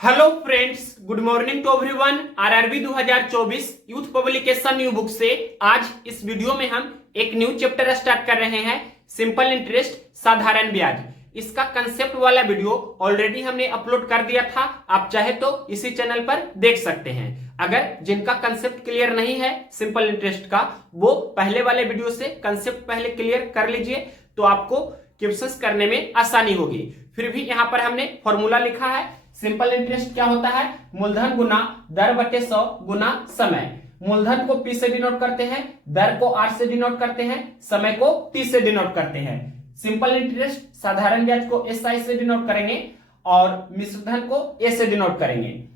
Hello friends, good morning to everyone. RRB 2024 youth publication new book से आज इस video में हम एक न्यू चैप्टर स्टार्ट कर रहे हैं, सिंपल इंटरेस्ट साधारण ब्याज। इसका कंसेप्ट वाला वीडियो ऑलरेडी हमने अपलोड कर दिया था, आप चाहे तो इसी चैनल पर देख सकते हैं। अगर जिनका कंसेप्ट क्लियर नहीं है सिंपल इंटरेस्ट का, वो पहले वाले वीडियो से कंसेप्ट पहले क्लियर कर लीजिए, तो आपको क्वेश्चंस करने में आसानी होगी। फिर भी यहाँ पर हमने फॉर्मूला लिखा है। सिंपल इंटरेस्ट क्या होता है? मूलधन गुना दर बटे 100 गुना समय। मूलधन को P से डिनोट करते हैं, दर को R से डिनोट करते हैं, समय को T से डिनोट करते हैं। सिंपल इंटरेस्ट साधारण ब्याज को SI से डिनोट करेंगे और मिश्रधन को A से डिनोट करेंगे।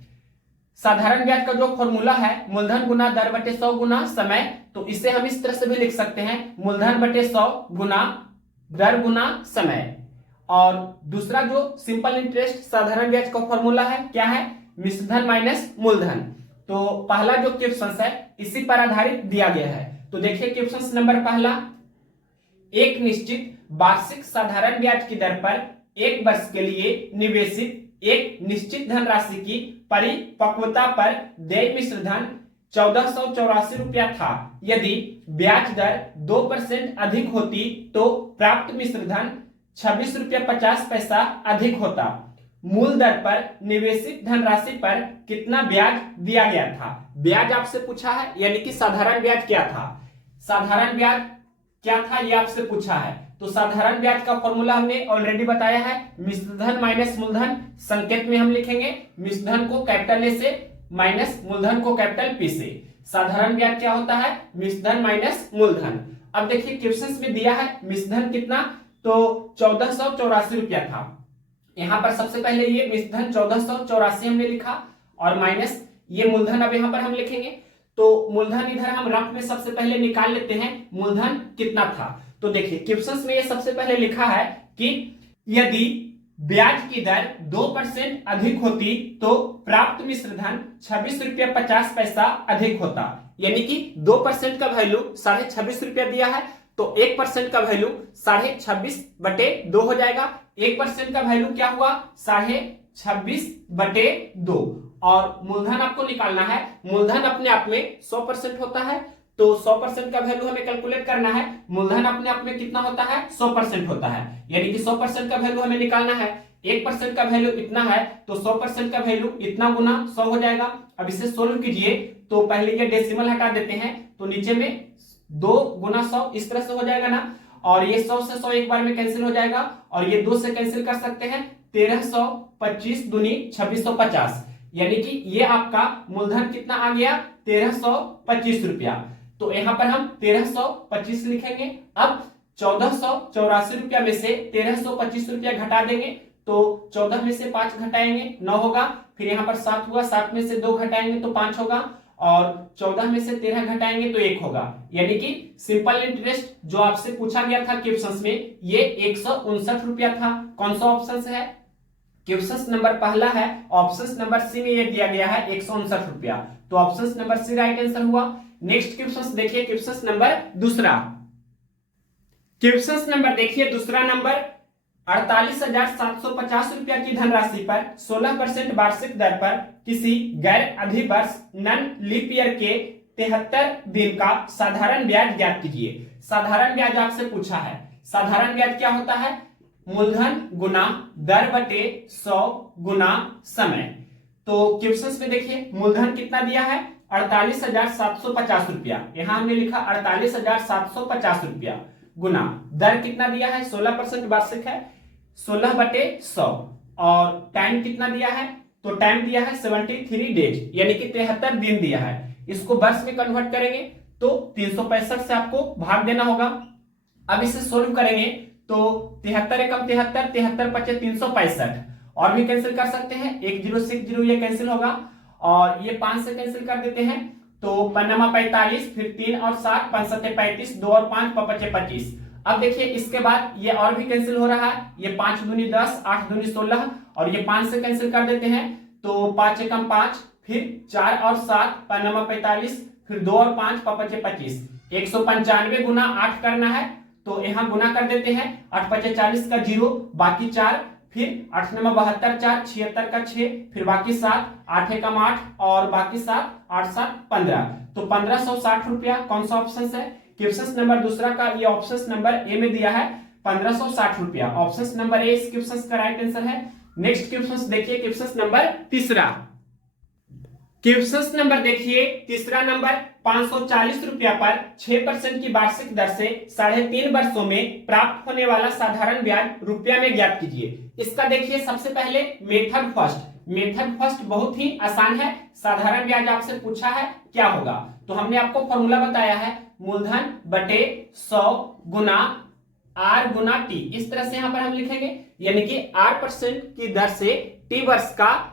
साधारण ब्याज का जो फॉर्मूला है मूलधन गुना दर बटे 100 गुना समय, तो इसे हम इस तरह से भी लिख सकते हैं, मूलधन बटे 100 गुना दर गुना समय। और दूसरा जो सिंपल इंटरेस्ट साधारण ब्याज का फॉर्मूला है क्या है? मिश्रधन माइनस मूलधन। तो पहला जो क्वेश्चन है इसी पर आधारित दिया गया है। तो देखिए क्वेश्चन नंबर पहला, एक निश्चित वार्षिक साधारण ब्याज की दर पर एक वर्ष के लिए निवेशित एक निश्चित धनराशि की परिपक्वता पर देय मिश्रधन 1484 रुपया था। यदि ब्याज दर 2% अधिक होती तो प्राप्त मिश्रधन 26 रुपया 50 पैसा अधिक होता। मूल दर पर निवेशित धनराशि पर कितना ब्याज दिया गया था? ब्याज आपसे पूछा है, यानी कि साधारण ब्याज क्या था, साधारण ब्याज क्या था ये आपसे पूछा है। तो साधारण ब्याज का फॉर्मूला हमने ऑलरेडी बताया है, मिश्रधन माइनस मूलधन। संकेत में हम लिखेंगे मिश्रधन को कैपिटल ए से माइनस मूलधन को कैपिटल पी से। साधारण ब्याज क्या होता है? मिश्रधन माइनस मूलधन। अब देखिए क्वेश्चन में दिया है मिश्रधन कितना, तो 1484 रुपया था। यहां पर सबसे पहले ये मिश्रधन 1484 हमने लिखा और माइनस ये मूलधन अब यहां पर हम लिखेंगे। तो मूलधन इधर हम रफ में सबसे पहले निकाल लेते हैं, मूलधन कितना था। तो देखिए क्वेश्चन में ये सबसे पहले लिखा है कि यदि ब्याज की दर 2% अधिक होती तो प्राप्त मिश्रधन 26 रुपया 50 पैसा अधिक होता। यानी कि 2% का वैल्यू 26.5 रुपया दिया है, तो 1% का वैल्यू 26.5/2 हो जाएगा। 1% का वैल्यू क्या हुआ? 26.5/2। और मूलधन आपको निकालना है, मूलधन अपने आप में 100% होता है, तो 100% का वैल्यू हमें कैलकुलेट करना है। मूलधन अपने आप में कितना होता है? 100% होता है, यानी कि 100% का वैल्यू हमें निकालना है। 1% का वैल्यू इतना है, तो 100% का वैल्यू इतना गुना 100 हो जाएगा। अब इसे सोल्व कीजिए, तो पहले ये डेसिमल हटा देते हैं, तो नीचे में 2 गुना 100 इस तरह से हो जाएगा ना, और ये 100 से 100 एक बार में कैंसिल हो जाएगा, और ये 2 से कैंसिल कर सकते हैं। 1325 दूनी 2650, यानी कि ये आपका मूलधन कितना आ गया? 1325 रुपया। तो यहां पर हम 1325 लिखेंगे। अब 1484 रुपया में से 1325 रुपया घटा देंगे, तो 14 में से 5 घटाएंगे 9 होगा, फिर यहाँ पर 7 हुआ, 7 में से 2 घटाएंगे तो 5 होगा, और 14 में से 13 घटाएंगे तो 1 होगा। यानी कि सिंपल इंटरेस्ट जो आपसे पूछा गया था क्वेश्चन में, ये 159 रुपया था। कौन सा ऑप्शन है? क्वेश्चन नंबर पहला है, ऑप्शन नंबर सी में ये दिया गया है 159 रुपया, तो option number C right answer हुआ। नेक्स्ट क्वेश्चन देखिए, क्वेश्चन नंबर दूसरा। क्वेश्चन नंबर देखिए दूसरा नंबर, 48,750 रुपया की धनराशि पर 16% वार्षिक दर पर किसी गैर अधिवर्ष नन लीप ईयर के 73 दिन का साधारण ब्याज ज्ञात कीजिए। साधारण ब्याज आपसे पूछा है। साधारण ब्याज क्या होता है? मूलधन गुना दर बटे 100 गुना समय। तो क्वेश्चन में देखिए मूलधन कितना दिया है? 48,750 रुपया। यहां हमने लिखा 48,750 रुपया, गुना दर कितना दिया है? 16% वार्षिक है, 16/100। और टाइम कितना दिया है? तो टाइम दिया है 73 डेज, यानी कि 73 दिन दिया है। इसको वर्ष में कन्वर्ट करेंगे तो 365 से आपको भाग देना होगा। अब इसे सोल्व करेंगे तो 73 एकम 73, 73 पचे 365, और भी कैंसिल कर सकते हैं, 1060 ये कैंसिल होगा, और ये 5 से कैंसिल कर देते हैं, तो पन्नमा 45, फिर 3 और 7, 5 7 35, 2 और 5 पचे 25। अब देखिए इसके बाद ये और भी कैंसिल हो रहा है, ये 5 दूनी 10, 8 दूनी 16, और ये 5 से कैंसिल कर देते हैं, तो 5 एकम 5, फिर 4 और 7, पन्नमा 45, फिर 2 और 5 पचे 25। 195 गुना 8 करना है, तो यहां गुना कर देते हैं, 8 पचे 40 का 0, बाकी 4, फिर 8 9 72 4 76 का 6, फिर बाकी 7, 8 एकम 8 और बाकी 7, 8 7 15, तो 1560 रुपया। कौन सा ऑप्शन है? क्वेश्चन नंबर दूसरा का ये ऑप्शन नंबर ए में दिया है 1560 रुपया। ऑप्शन नंबर ए इस क्वेश्चन का राइट आंसर है। नेक्स्ट क्वेश्चन देखिए, क्वेश्चन नंबर तीसरा। क्वेश्चन नंबर देखिए तीसरा नंबर, 540 रुपया पर 6% की वार्षिक दर से 3.5 वर्षों में प्राप्त होने वाला साधारण ब्याज रुपया में ज्ञात कीजिए। इसका देखिए सबसे पहले मेथड फर्स्ट बहुत ही आसान है। साधारण ब्याज आपसे पूछा है क्या होगा, तो हमने आपको फॉर्मूला बताया है मूलधन बटे 100 गुना आर गुना टी। इस तरह से यहां पर हम लिखेंगे, यानी कि R% की दर से टी वर्ष का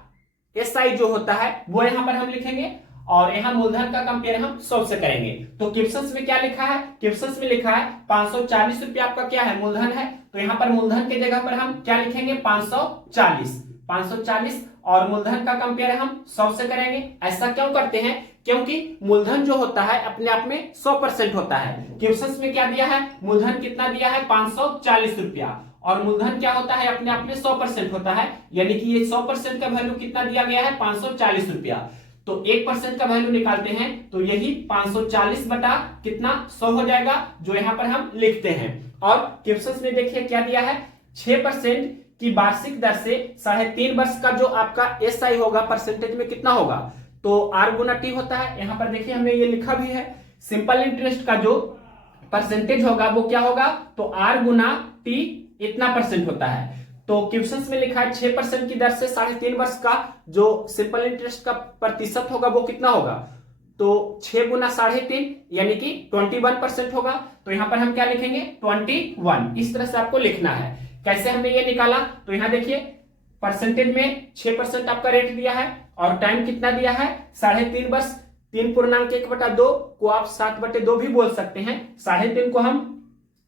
SI जो होता है वो यहां पर हम लिखेंगे, और यहां मूलधन का कंपेयर हम 100 से करेंगे। तो क्वेश्चन में क्या लिखा है? क्वेश्चन में लिखा है 540 रुपया आपका क्या है? मूलधन है। तो यहां पर मूलधन के जगह पर हम क्या लिखेंगे? 540, और मूलधन का कंपेयर हम 100 से करेंगे। ऐसा क्यों करते हैं? क्योंकि मूलधन जो होता है अपने आप में 100% होता है। क्वेश्चन में क्या दिया है? मूलधन कितना दिया है? 540 रुपया, और मूलधन क्या होता है? अपने आप में 100% होता है, यानी कि ये 100% का वैल्यू कितना दिया गया है? 540 रुपया। तो 1% का वैल्यू निकालते हैं तो यही 540 बटा कितना? 100 हो जाएगा, जो यहाँ पर हम लिखते हैं। और क्वेश्चन में देखिए क्या दिया है? 6% की वार्षिक दर से 3.5 वर्ष का जो आपका SI होगा परसेंटेज में कितना होगा? तो R गुना टी होता है। यहाँ पर देखिए हमने ये लिखा भी है, सिंपल इंटरेस्ट का जो परसेंटेज होगा वो क्या होगा? तो R गुना टी इतना % होता है। तो क्वेश्चन में लिखा है 6% की दर से 3.5 वर्ष का जो सिंपल इंटरेस्ट का प्रतिशत होगा वो कितना होगा? तो 6 गुना 3.5 यानी कि 21% होगा। तो यहां पर हम क्या लिखेंगे? 21। इस तरह से आपको लिखना है। कैसे हमने ये निकाला? तो यहां देखिए परसेंटेज में 6% आपका रेट दिया है, और टाइम कितना दिया है? 3.5 वर्ष। 3.1/2 को आप 7/2 भी बोल सकते हैं, 3.5 को हम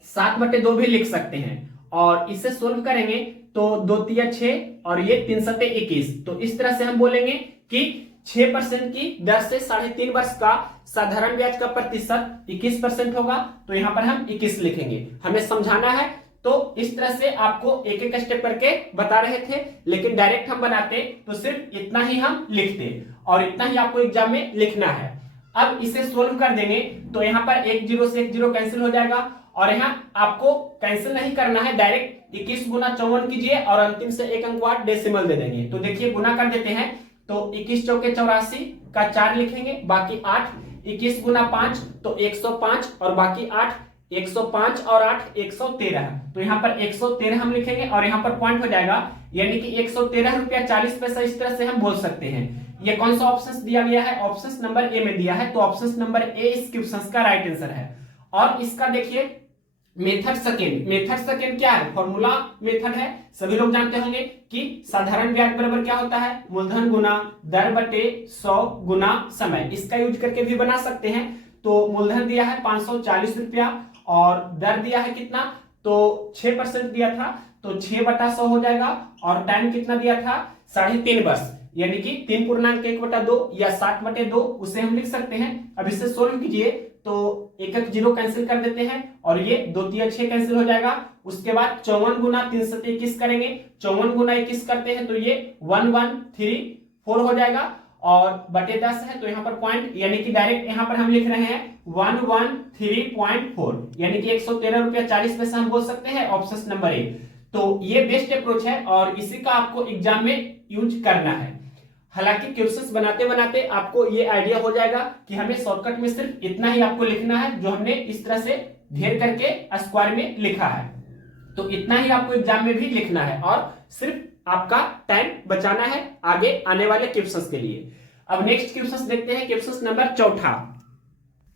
7/2 भी लिख सकते हैं। और इसे सोल्व करेंगे तो 2 3 6 और ये 3 7 21। तो इस तरह से हम बोलेंगे कि 6% की दर से 3.5 वर्ष का साधारण ब्याज का प्रतिशत 21% होगा। तो यहां पर हम 21 लिखेंगे। हमें समझाना है तो इस तरह से आपको एक एक स्टेप करके बता रहे थे, लेकिन डायरेक्ट हम बनाते तो सिर्फ इतना ही हम लिखते, और इतना ही आपको एग्जाम में लिखना है। अब इसे सोल्व कर देंगे तो यहाँ पर 1 0 से 1 0 कैंसिल हो जाएगा, और यहाँ आपको कैंसिल नहीं करना है, डायरेक्ट 21 गुना 54 कीजिए और अंतिम से 1 अंक बाद डेसिमल दे देंगे। तो देखिए गुना कर देते हैं, तो 21 चौके 84 का 4 लिखेंगे, बाकी 8, 21 गुना 5 तो 105, और बाकी 8, 105 और 8 113। तो यहाँ पर 113 हम लिखेंगे, और यहाँ पर पॉइंट हो जाएगा, यानी कि 113 रुपया 40 पैसा। इस तरह से हम बोल सकते हैं। ये कौन सा ऑप्शन दिया गया है? ऑप्शन नंबर ए में दिया है, तो ऑप्शन नंबर ए इस क्वेश्चन का राइट आंसर है। और इसका देखिए मेथड सेकंड क्या है? फॉर्मूला मेथड है। सभी लोग जानते होंगे कि साधारण ब्याज बराबर क्या होता है? मूलधन गुना दर बटे 100 गुना समय। इसका यूज करके भी बना सकते हैं। तो मूलधन दिया है 540 रुपया, और दर दिया है कितना? तो 6% दिया था, तो 6/100 हो जाएगा। और टाइम कितना दिया था? 3.5 वर्ष, यानी कि 3.1/2 या 7/2, उसे हम लिख सकते हैं। अब इसे सोल्व कीजिए तो 1 1 0 कैंसिल कर देते हैं, और ये 2 3 6 कैंसिल हो जाएगा। उसके बाद 54 गुना 3 7 21 करेंगे, 54 गुना 21 करते हैं तो ये 1134 हो जाएगा, और बटे 10 है तो यहाँ पर पॉइंट, यानी कि डायरेक्ट यहाँ पर हम लिख रहे हैं 113.4, यानी कि 113 रुपया 40 पैसा हम बोल सकते हैं। Option number A. तो ये बेस्ट अप्रोच है, और इसी का आपको एग्जाम में यूज करना है। हालांकि क्वेश्चंस बनाते बनाते आपको ये आइडिया हो जाएगा कि हमें शॉर्टकट में सिर्फ इतना ही आपको लिखना है, जो हमने इस तरह से घेर करके स्क्वायर में लिखा है। तो इतना ही आपको एग्जाम में भी लिखना है, और सिर्फ आपका टाइम बचाना है आगे आने वाले क्वेश्चंस के लिए। अब नेक्स्ट क्वेश्चंस देखते हैं। क्वेश्चन नंबर चौथा।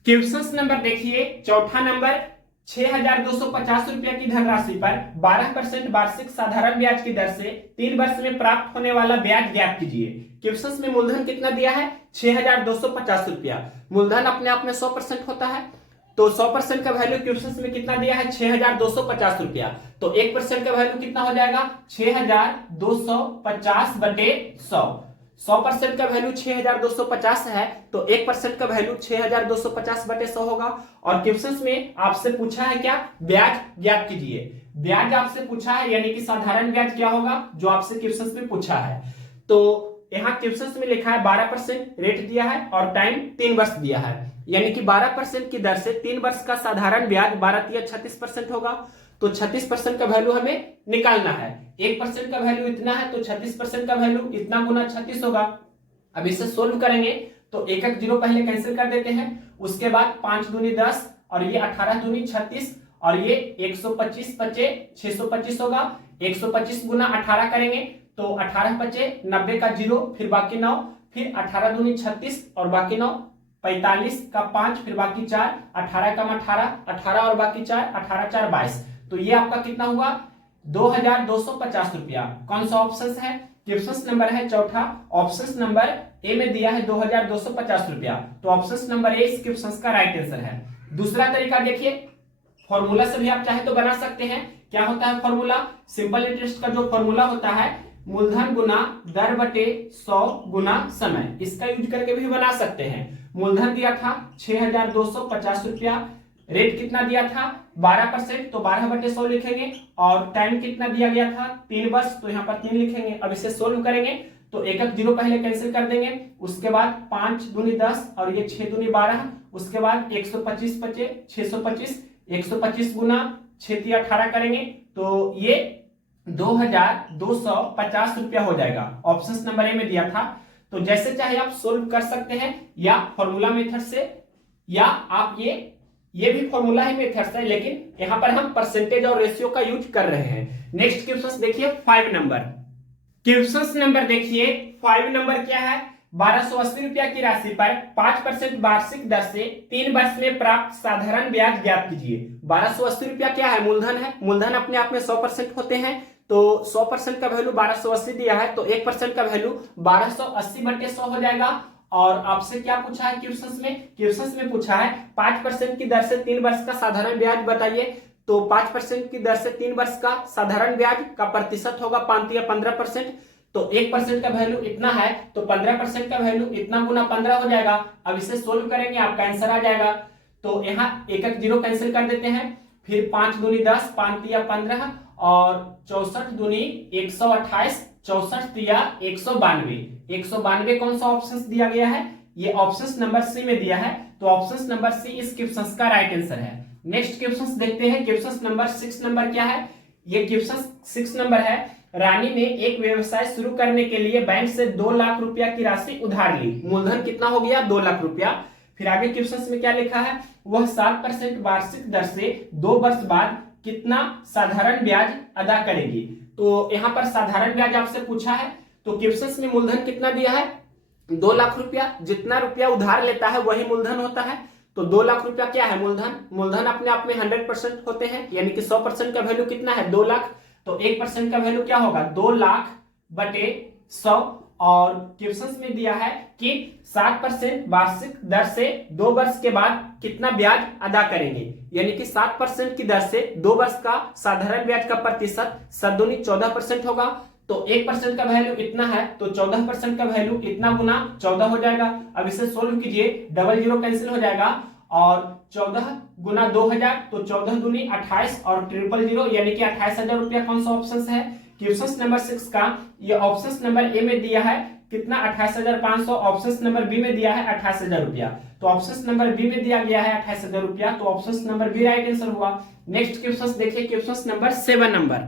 क्वेश्चन नंबर देखिए चौथा नंबर, 6,250 रुपया की धनराशि पर 12% वार्षिक साधारण ब्याज की दर से 3 वर्ष में प्राप्त होने वाला ब्याज ज्ञात कीजिए। क्वेश्चन में मूलधन कितना दिया है? 6,250 रुपया। मूलधन अपने आप में 100% होता है, तो 100% का वैल्यू क्वेश्चन में कितना दिया है? 6,250 रुपया। तो 1% का वैल्यू कितना हो जाएगा? 6,250 बटे 100। 100% का वैल्यू 6250 है, तो 1% का वैल्यू 6250/100 होगा। और क्वेश्चन में आपसे पूछा है क्या, ब्याज ज्ञात कीजिए। ब्याज आपसे पूछा है, यानी कि साधारण ब्याज क्या होगा, जो आपसे क्वेश्चन में पूछा है। तो यहाँ क्वेश्चन में लिखा है 12% रेट दिया है और टाइम 3 वर्ष दिया है, यानी कि 12% की दर से 3 वर्ष का साधारण ब्याज 12 36% होगा। तो 36% का वैल्यू हमें निकालना है। 1% का वैल्यू इतना है, तो 36% का वैल्यू इतना गुना 36 होगा। अब इसे सोल्व करेंगे तो एक एक जीरो पहले कैंसिल कर देते हैं, उसके बाद 5 दूनी 10 और ये 18 दूनी 36 और ये 125 बचे 625 होगा। 125 गुना 18 करेंगे तो 18 बचे 90 का 0, फिर बाकी 9, फिर 18 दूनी 36 और बाकी 9, 45 का 5, फिर बाकी 4, 18 कम 18, 18 और बाकी 4, 18 4 22। तो ये आपका कितना हुआ, 2250 रुपया। कौन सा ऑप्शन है, क्वेश्चन नंबर है चौथा, ऑप्शन नंबर ए में दिया है 2250 रुपया। तो ऑप्शन नंबर ए इस क्वेश्चन का राइट आंसर है। दूसरा तरीका देखिए, फॉर्मूला से भी आप चाहे तो बना सकते हैं। क्या होता है फॉर्मूला, सिंपल इंटरेस्ट का जो फॉर्मूला होता है मूलधन गुना दर बटे 100 गुना समय, इसका यूज करके भी बना सकते हैं। मूलधन दिया था 6250 रुपया, रेट कितना दिया था 12%, तो 12/100 लिखेंगे। और टाइम कितना दिया गया था 3 वर्ष, तो यहाँ पर 3 लिखेंगे। अब इसे सोल्व करेंगे तो एक एक जीरो पहले कैंसिल कर देंगे, उसके बाद 5 दूनी 10 और ये 6 दूनी 12, उसके बाद 125 बचे 625, 125 गुना 6 × 18 करेंगे तो ये 2250 रुपया हो जाएगा। ऑप्शन नंबर ए में दिया था। तो जैसे चाहे आप सोल्व कर सकते हैं, या फॉर्मूला मेथड से, या आप ये भी फॉर्मूला ही मेथड है, लेकिन यहां पर हम परसेंटेज और रेशियो का यूज कर रहे हैं। नेक्स्ट क्वेश्चन देखिए 5 नंबर। क्वेश्चन नंबर देखिए 5 नंबर क्या है, 1280 रुपया की राशि पर 5% वार्षिक दर से 3 वर्ष में प्राप्त साधारण ब्याज ज्ञात कीजिए। 1280 रुपया क्या है, मूलधन है। मूलधन अपने आप में 100% होते हैं, तो 100% का वैल्यू 1280 दिया है, तो 1% का वैल्यू 1280/100 हो जाएगा। और आपसे क्या पूछा है क्वेश्चन में, क्वेश्चन में पूछा है 5% की दर से 3 वर्ष का साधारण ब्याज बताइए। तो 5% की दर से 3 वर्ष का साधारण ब्याज का प्रतिशत होगा 5 या 15%। तो 1% का वैल्यू इतना है, तो 15% का वैल्यू इतना गुना 15 हो जाएगा। अब इसे सोल्व करेंगे, आपका आंसर आ जाएगा। तो यहाँ एक एक जीरो कैंसिल कर देते हैं, फिर 5 दूनी 10, 5 तिया 15 और 64 दूनी 128, 64 तिया 192। 192 कौन सा ऑप्शन दिया गया है, ये ऑप्शन नंबर सी में दिया है। तो ऑप्शन नंबर सी इस क्वेश्चन का राइट आंसर है। नेक्स्ट क्वेश्चन देखते हैं, क्वेश्चन नंबर 6 नंबर क्या है। ये क्वेश्चन 6 नंबर है, रानी ने एक व्यवसाय शुरू करने के लिए बैंक से 2 लाख रुपया की राशि उधार ली। मूलधन कितना हो गया 2 लाख रुपया। फिर आगे क्वेश्चन में क्या लिखा है, वह 7% वार्षिक दर से 2 वर्ष बाद कितना साधारण ब्याज अदा करेगी। तो यहाँ पर साधारण ब्याज आपसे पूछा है, तो क्वेश्चन में मूलधन कितना दिया है 2 लाख रुपया। जितना रुपया उधार लेता है वही मूलधन होता है। तो 2 लाख रुपया क्या है मूलधन। मूलधन अपने आप में 100% होते हैं, यानी कि 100% का वैल्यू कितना है 2 लाख। तो 1% का वैल्यू क्या होगा 2 लाख बटे 100। और क्वेश्चन में दिया है कि 7% वार्षिक दर से 2 वर्ष के बाद कितना ब्याज अदा करेंगे, यानी कि 7% की दर से 2 वर्ष का साधारण ब्याज का प्रतिशत 14% होगा। तो 1% का वैल्यू इतना है, तो 14% का वैल्यू इतना गुना 14 हो जाएगा। अब इसे सोल्व कीजिए, डबल जीरो कैंसिल हो जाएगा और 14 गुना 2000, तो 14 दूनी 28 और ट्रिपल जीरो, यानी कि 28,000 रुपया। कौन सा ऑप्शन है क्वेश्चन नंबर 6 का, ये ऑप्शन नंबर ए में दिया है कितना 28,500, ऑप्शन नंबर बी में दिया है 28,000 रुपया। तो ऑप्शन नंबर बी में दिया गया है 28,000 रुपया, तो option number B right answer हुआ। नेक्स्ट क्वेश्चन देखिए, question number 7 number.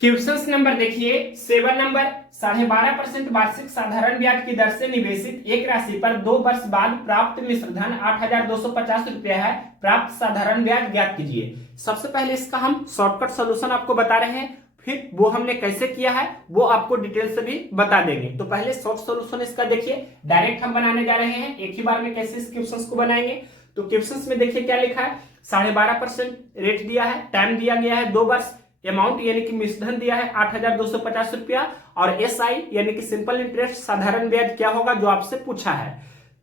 Question number देखिए 7 नंबर, 12.5% वार्षिक साधारण ब्याज की दर से निवेशित एक राशि पर 2 वर्ष बाद प्राप्त मिश्रधन 8,250 रुपया है। प्राप्त साधारण ब्याज ज्ञात कीजिए। सबसे पहले इसका हम शॉर्टकट सॉल्यूशन आपको बता रहे हैं, फिर वो हमने कैसे किया है वो आपको डिटेल से भी बता देंगे। तो पहले शॉर्ट सॉल्यूशन इसका देखिए, डायरेक्ट हम बनाने जा रहे हैं एक ही बार में। कैसे इस क्वेश्चन को बनाएंगे, तो क्वेश्चन में देखिए क्या लिखा है, 12.5% रेट दिया है, टाइम दिया गया है 2 वर्ष, अमाउंट यानी कि मिश्रधन दिया है 8,250 रुपया, और एसआई यानी कि सिंपल इंटरेस्ट साधारण ब्याज क्या होगा जो आपसे पूछा है।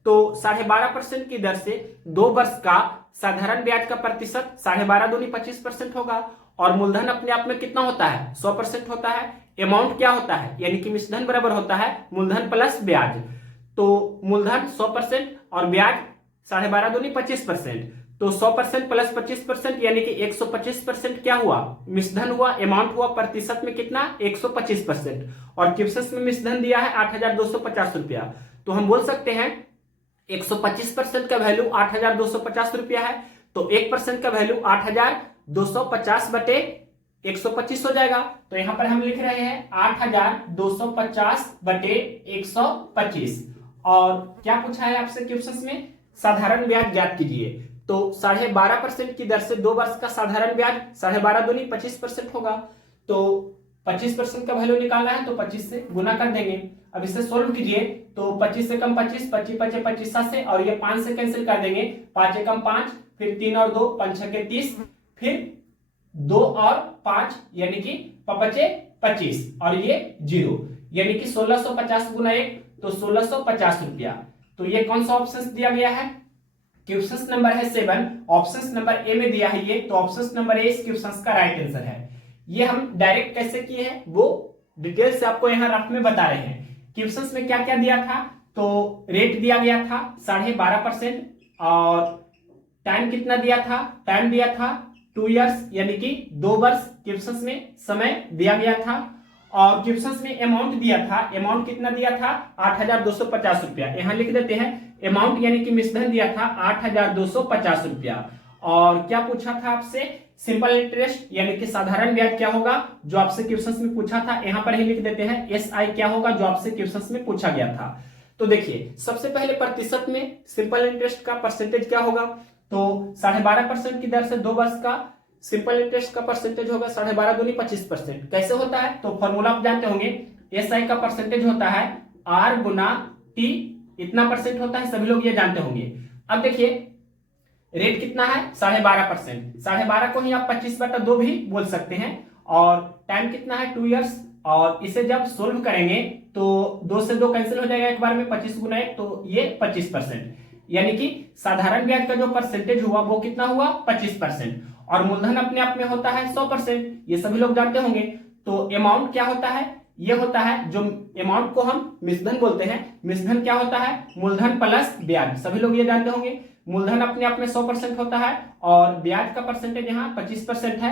तो 12.5% की दर से 2 वर्ष का साधारण ब्याज का प्रतिशत 12.5 दूनी 25% होगा। और मूलधन अपने आप में कितना होता है 100% होता है। अमाउंट क्या होता है, यानी कि मिश्रधन बराबर होता है मूलधन प्लस ब्याज। तो मूलधन 100% और ब्याज 12.5 दूनी 25%। तो 100% प्लस 25% यानी कि 125% क्या हुआ, मिश्रधन हुआ। अमाउंट हुआ प्रतिशत में कितना, 125%। और क्यूसेस में मिश्रधन दिया है 8,250 रुपया। तो हम बोल सकते हैं 125% का वैल्यू 8,250 रुपया है, तो 1% का वैल्यू 8,250 बटे 125 हो जाएगा। तो यहां पर हम लिख रहे हैं 8,250 बटे 125। और क्या पूछा है आपसे क्वेश्चन में, साधारण ब्याज ज्ञात कीजिए। तो 12.5% की दर से 2 वर्ष का साधारण ब्याज 12.5 दूनी 25% होगा। तो 25% का वैल्यू निकालना है तो 25 से गुना कर देंगे। अब इसे सोल्व कीजिए तो 25 से कम 25, 25 25 25 से, और ये 5 से कैंसिल कर देंगे, 5 एकम 5, फिर 3 और 2 5 के 30, फिर 2 और 5 यानी कि 5 25, और ये 0 यानी कि 1650 गुना 1 तो 1650 रुपया। तो ये कौन सा ऑप्शन दिया गया है, क्वेश्चन नंबर है 7, ऑप्शन नंबर ए में दिया है ये। तो ऑप्शन नंबर ए इस क्वेश्चन का राइट आंसर है। ये हम डायरेक्ट कैसे किए हैं वो डिटेल से आपको यहाँ रफ में बता रहे हैं। क्वेश्चन में क्या क्या दिया था, तो रेट दिया गया था 12.5%, और टाइम कितना दिया था, टाइम दिया था 2 इयर्स यानी कि 2 वर्ष क्वेश्चन में समय दिया गया था। और क्वेश्चन में अमाउंट दिया था, अमाउंट कितना दिया था 8,250 रुपया। यहां लिख देते हैं अमाउंट यानी कि मिश्रधन दिया था 8,250 रुपया। और क्या पूछा था आपसे, सिंपल इंटरेस्ट यानी कि साधारण ब्याज क्या होगा, जो आपसे क्वेश्चन में पूछा था। यहां पर ही लिख देते हैं एसआई क्या होगा, जो आपसे क्वेश्चन में पूछा गया था। तो देखिए सबसे पहले प्रतिशत में सिंपल इंटरेस्ट का परसेंटेज क्या होगा, तो 12.5% की दर से 2 वर्ष का सिंपल इंटरेस्ट का परसेंटेज होगा 12.5 दूनी 25%। कैसे होता है, तो फॉर्मूला आप जानते होंगे, एसआई का परसेंटेज होता है आर गुना टी, इतना परसेंट होता है, सभी लोग ये जानते होंगे। अब देखिए रेट कितना है 12.5%, 12.5 को ही आप 25/2 भी बोल सकते हैं। और टाइम कितना है 2 इयर्स, और इसे जब सोल्व करेंगे तो 2 से 2 कैंसिल हो जाएगा एक बार में, 25 गुना 1 तो ये 25%, यानी कि साधारण ब्याज का जो परसेंटेज हुआ वो कितना हुआ 25%। और मूलधन अपने आप में होता है 100%, ये सभी लोग जानते होंगे। तो अमाउंट क्या होता है, ये होता है जो अमाउंट को हम मिश्रधन बोलते हैं। मिश्रधन क्या होता है, मूलधन प्लस ब्याज, सभी लोग ये जानते होंगे। मूलधन अपने आप में 100% होता है और ब्याज का परसेंटेज यहाँ 25% है।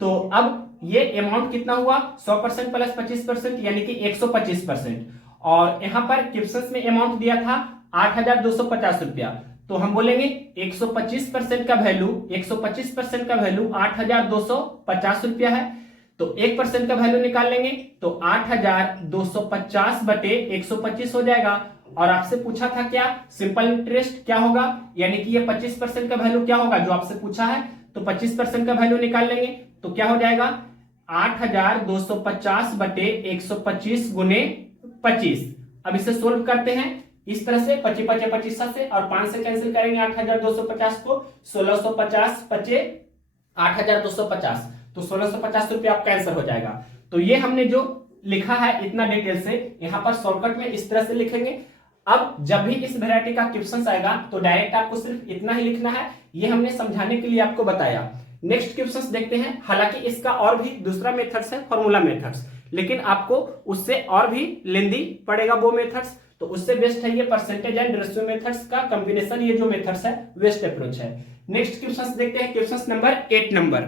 तो अब ये अमाउंट कितना हुआ 100% प्लस 25% यानी कि 125%। और यहाँ पर क्वेश्चन में अमाउंट दिया था 8,250 रुपया, तो हम बोलेंगे 125% का वैल्यू, 125% का वैल्यू 8,250 रुपया है। तो 1% का वैल्यू निकाल लेंगे तो 8,250 बटे 125 हो जाएगा। और आपसे पूछा था क्या, सिंपल इंटरेस्ट क्या होगा, यानी कि ये 25% का वैल्यू क्या होगा जो आपसे पूछा है। तो 25% का वैल्यू निकाल लेंगे तो क्या हो जाएगा 8,250 बटे 125 गुने 25। अब इसे सोल्व करते हैं इस तरह से, 25 25 25 से, और 5 से कैंसिल करेंगे 8,250 को, 1650 बचे 8,250, तो 1650 रुपया आपका आंसर हो जाएगा। तो ये हमने जो लिखा है इतना डिटेल से, यहां पर शॉर्टकट में इस तरह से लिखेंगे। अब जब भी इस वैरायटी का क्वेश्चन आएगा तो डायरेक्ट आपको सिर्फ इतना ही लिखना है, ये हमने समझाने के लिए आपको बताया। नेक्स्ट क्वेश्चन देखते हैं। हालांकि इसका और भी दूसरा मेथड्स है, फॉर्मूला मेथड्स, लेकिन आपको उससे और भी लेंदी पड़ेगा वो मेथड्स। तो उससे बेस्ट है ये परसेंटेज एंड रेशियो मेथड्स का कॉम्बिनेशन, ये जो मेथड्स है बेस्ट अप्रोच है। नेक्स्ट क्वेश्चन देखते हैं, question number 8 number.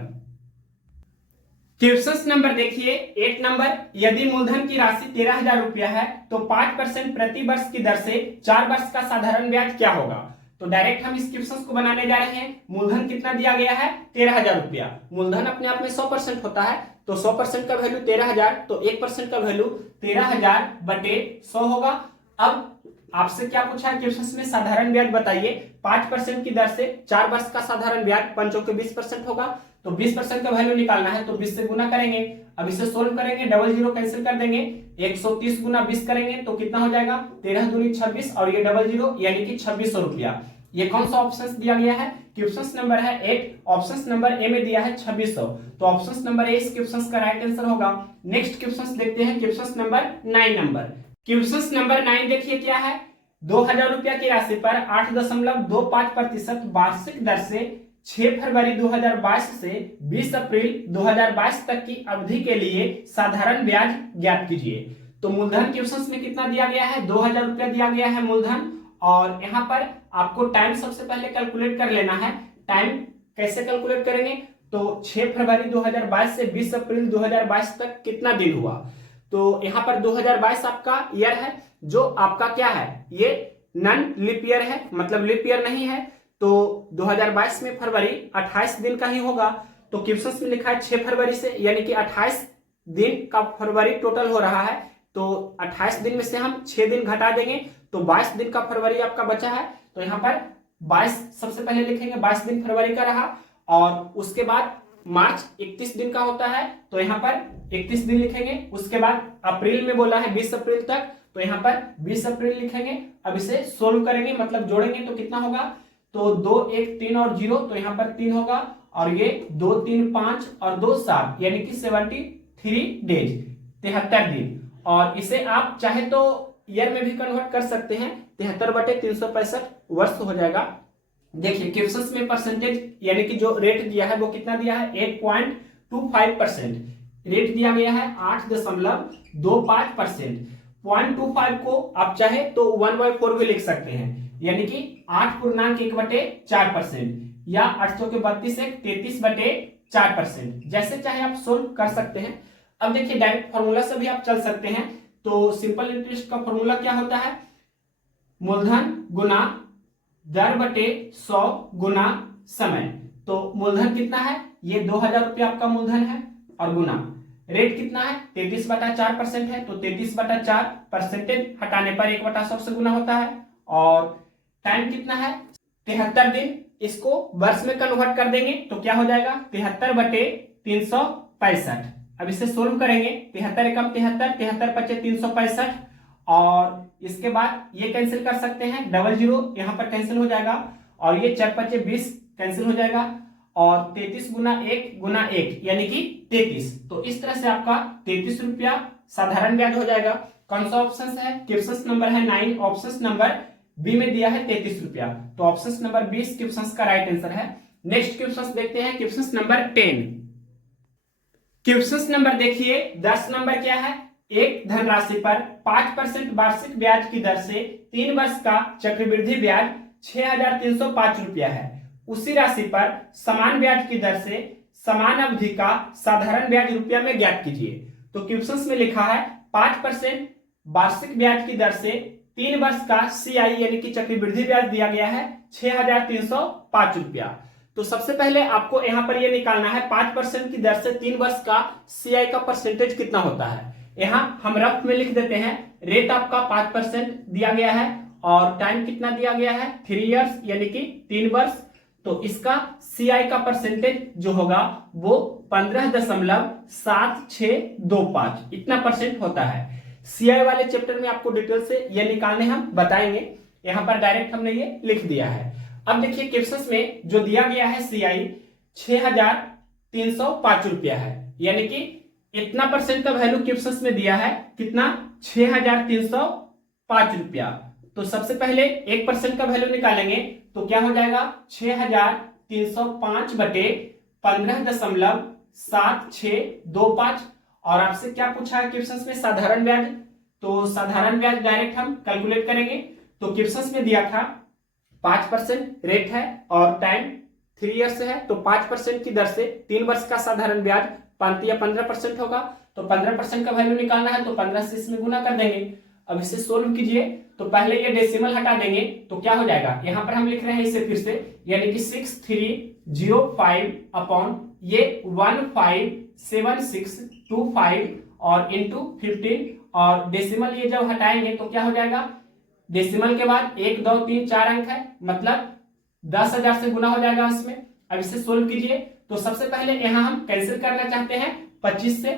Question number देखिए 8 नंबर, यदि मूलधन की राशि 13,000 रुपया है तो 5% प्रति वर्ष की दर से 4 वर्ष का साधारण ब्याज क्या होगा। तो डायरेक्ट हम इस क्वेश्चन को बनाने जा रहे हैं। मूलधन कितना दिया गया है 13,000 रुपया। मूलधन अपने आप में 100% होता है, तो 100% का वैल्यू 13,000, तो 1% का वैल्यू 13,000 बटे 100 होगा। अब आपसे क्या पूछा है क्वेश्चन में, साधारण ब्याज बताइए। 5% की दर से 4 वर्ष का साधारण ब्याज 5 के 20% होगा, तो 20% का वैल्यू निकालना है तो 20 से गुना करेंगे। अब इसे सोल्व करेंगे, डबल जीरो कैंसिल कर देंगे, 130 गुना 20 करेंगे तो कितना हो जाएगा 13 दूनी 26, और ये डबल जीरो यानी कि 2600 रुपया। ये कौन सा ऑप्शन दिया गया है, क्वेश्चन नंबर है 8, ऑप्शन नंबर ए में दिया है 2600, तो ऑप्शन नंबर ए इस क्वेश्चन का राइट आंसर होगा। नेक्स्ट क्वेश्चन देखते हैं, question number 9 number. Question number 9 देखिए क्या है, 2,000 रुपया की राशि पर 8.25% वार्षिक दर से 6 फरवरी 2022 से 20 अप्रैल 2022 तक की अवधि के लिए साधारण ब्याज ज्ञात कीजिए। तो मूलधन क्वेश्चन में कितना दिया गया है, 2000 रुपया दिया गया है मूलधन। और यहाँ पर आपको टाइम सबसे पहले कैलकुलेट कर लेना है। टाइम कैसे कैलकुलेट करेंगे, तो 6 फरवरी 2022 से 20 अप्रैल 2022 तक कितना दिन हुआ। तो यहाँ पर 2022 आपका ईयर है, जो आपका क्या है, ये नॉन लीप ईयर है, मतलब लीप ईयर नहीं है। तो 2022 में फरवरी 28 दिन का ही होगा। तो क्वेश्चन में लिखा है 6 फरवरी से, यानी कि 28 दिन का फरवरी टोटल हो रहा है। तो 28 दिन में से हम 6 दिन घटा देंगे तो 22 दिन का फरवरी आपका बचा है। तो यहाँ पर 22 सबसे पहले लिखेंगे, 22 दिन फरवरी का रहा। और उसके बाद मार्च 31 दिन का होता है, तो यहाँ पर 31 दिन लिखेंगे। उसके बाद अप्रैल में बोला है 20 अप्रैल तक, तो यहाँ पर 20 अप्रैल लिखेंगे। अब इसे सोल्व करेंगे, मतलब जोड़ेंगे तो कितना होगा, तो 2 1 3 और 0, तो यहाँ पर 3 होगा। और ये 2 3 5 और 2 7, यानी कि 73 डेज, 73 दिन। और इसे आप चाहे तो ईयर में भी कन्वर्ट कर सकते हैं, 73/365 वर्ष हो जाएगा। देखिए क्वेश्चन में परसेंटेज यानी कि जो रेट दिया है वो कितना दिया है, 8.25% रेट दिया गया है, 8.25%। 0.25 को आप चाहे तो 1/4 भी लिख सकते हैं, यानी कि 8.1/4%, या 832 33/4%, जैसे चाहे आप सोल्व कर सकते हैं। अब देखिए डायरेक्ट फॉर्मूला से भी आप चल सकते हैं। तो सिंपल इंटरेस्ट का फॉर्मूला क्या होता है, मूलधन गुना दर बटे 100 गुना समय। तो मूलधन कितना है, ये 2000 रुपया आपका मूलधन है, और गुना रेट कितना है, 33/4% है। तो 33/4% हटाने पर 1/100 से गुना होता है। और टाइम कितना है, 73 दिन। इसको वर्ष में कन्वर्ट कर देंगे तो क्या हो जाएगा, 73/365। अब इसे सोल्व करेंगे, 73 एकम 73, 73/365। और इसके बाद ये कैंसिल कर सकते हैं, 00 यहाँ पर कैंसिल हो जाएगा, और ये 4×5=20 कैंसिल हो जाएगा, और 33 गुना 1 यानी कि 33। तो इस तरह से आपका 33 रुपया साधारण ब्याज हो जाएगा। कौन सा ऑप्शन है, क्वेश्चन नंबर है 9, ऑप्शन नंबर बी में दिया है 33 रुपया। तो ऑप्शन नंबर 20 क्वेश्चन का राइट आंसर है। नेक्स्ट क्वेश्चन देखते हैं, क्वेश्चन नंबर 10। क्वेश्चन नंबर देखिए 10 नंबर क्या है, एक धनराशि पर 5% वार्षिक ब्याज की दर से 3 वर्ष का चक्रवृद्धि ब्याज 6305 रुपया है। उसी राशि पर समान ब्याज की दर से समान अवधि का साधारण ब्याज रुपया में ज्ञात कीजिए। तो क्वेश्चन में लिखा है 5% वार्षिक ब्याज की दर से 3 वर्ष का CI यानी कि चक्रवृद्धि ब्याज दिया गया है 6305 रुपया। तो सबसे पहले आपको यहाँ पर ये निकालना है 5% की दर से 3 वर्ष का CI का परसेंटेज कितना होता है। यहाँ हम रफ में लिख देते हैं, रेट आपका 5% दिया गया है, और टाइम कितना दिया गया है, 3 इयर्स यानी कि 3 वर्ष। तो इसका CI का परसेंटेज जो होगा वो 15.7625 इतना परसेंट होता है। CI वाले चैप्टर में आपको डिटेल से ये निकालने हम बताएंगे, यहाँ पर डायरेक्ट हमने ये लिख दिया है। अब देखिए क्वेश्चन में जो दिया गया है CI 6305 रुपया है, यानी कि इतना परसेंट का वैल्यू क्वेश्चन में दिया है, कितना, 6305 रुपया। तो सबसे पहले 1% का वैल्यू निकालेंगे तो क्या हो जाएगा, 6305 बटे 15.7625। और आपसे क्या पूछा है क्वेश्चन में, साधारण ब्याज। तो साधारण ब्याज डायरेक्ट हम कैलकुलेट करेंगे। तो क्वेश्चन में दिया था 5% रेट है और टाइम 3 इयर्स है, तो 5% की दर से 3 वर्ष का साधारण ब्याज 5 या 15% होगा। तो 15% का वैल्यू निकालना है तो 15 से इसमें गुना कर देंगे। अब इसे सोल्व कीजिए, तो पहले ये डेसिमल हटा देंगे तो क्या हो जाएगा, यहाँ पर हम लिख रहे हैं इसे फिर से, यानी कि 6305 अपॉन ये 157625 और इंटू 15, और डेसिमल ये जब हटाएंगे तो क्या हो जाएगा, डेसिमल के बाद 1 2 3 4 अंक है, मतलब 10,000 से गुना हो जाएगा इसमें। अब इसे सोल्व कीजिए, तो सबसे पहले यहाँ हम कैंसिल करना चाहते हैं 25 से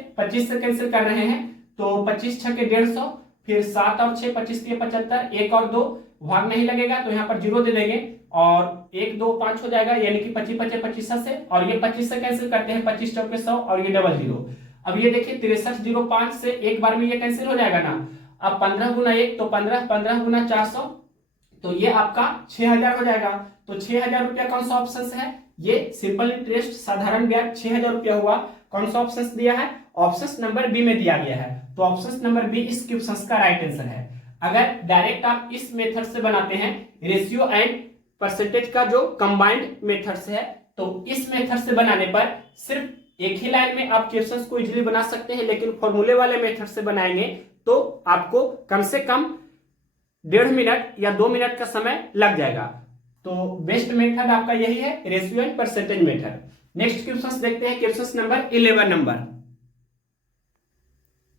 कैंसिल कर रहे हैं। तो 25 छके 150, फिर 7 और 6 25 के 75, 1 और 2 भाग नहीं लगेगा तो यहाँ पर 0 दे देंगे, और 1 2 5 हो जाएगा, यानी कि 25 25 25 से, और ये 25 से कैंसिल करते हैं, 25 चौके 100 और ये डबल 0। अब ये देखिए 6305 से एक बार में ये कैंसिल हो जाएगा ना। अब 15 गुना 1 तो 15, 15 गुना 400, तो ये आपका 6000 हो जाएगा। तो 6000 रुपया कौन सा ऑप्शन है, ये सिंपल इंटरेस्ट साधारण ब्याज 6000 रुपया हुआ। कौन सा ऑप्शन दिया है? ऑप्शन नंबर बी में दिया गया है, तो ऑप्शन नंबर बी इस क्वेश्चन का राइट आंसर है। अगर डायरेक्ट आप इस मेथड से बनाते हैं, रेशियो एंड परसेंटेज का जो कंबाइंड मेथड से है, तो इस मेथड से बनाने पर सिर्फ एक ही लाइन में आप क्वेश्चंस को इजीली बना सकते हैं, लेकिन फॉर्मूले वाले मेथड से बनाएंगे तो आपको कम से कम 1.5 मिनट या 2 मिनट का समय लग जाएगा। तो बेस्ट मेथड आपका यही है, ratio and percentage method. Next questions देखते हैं, question number 11 number.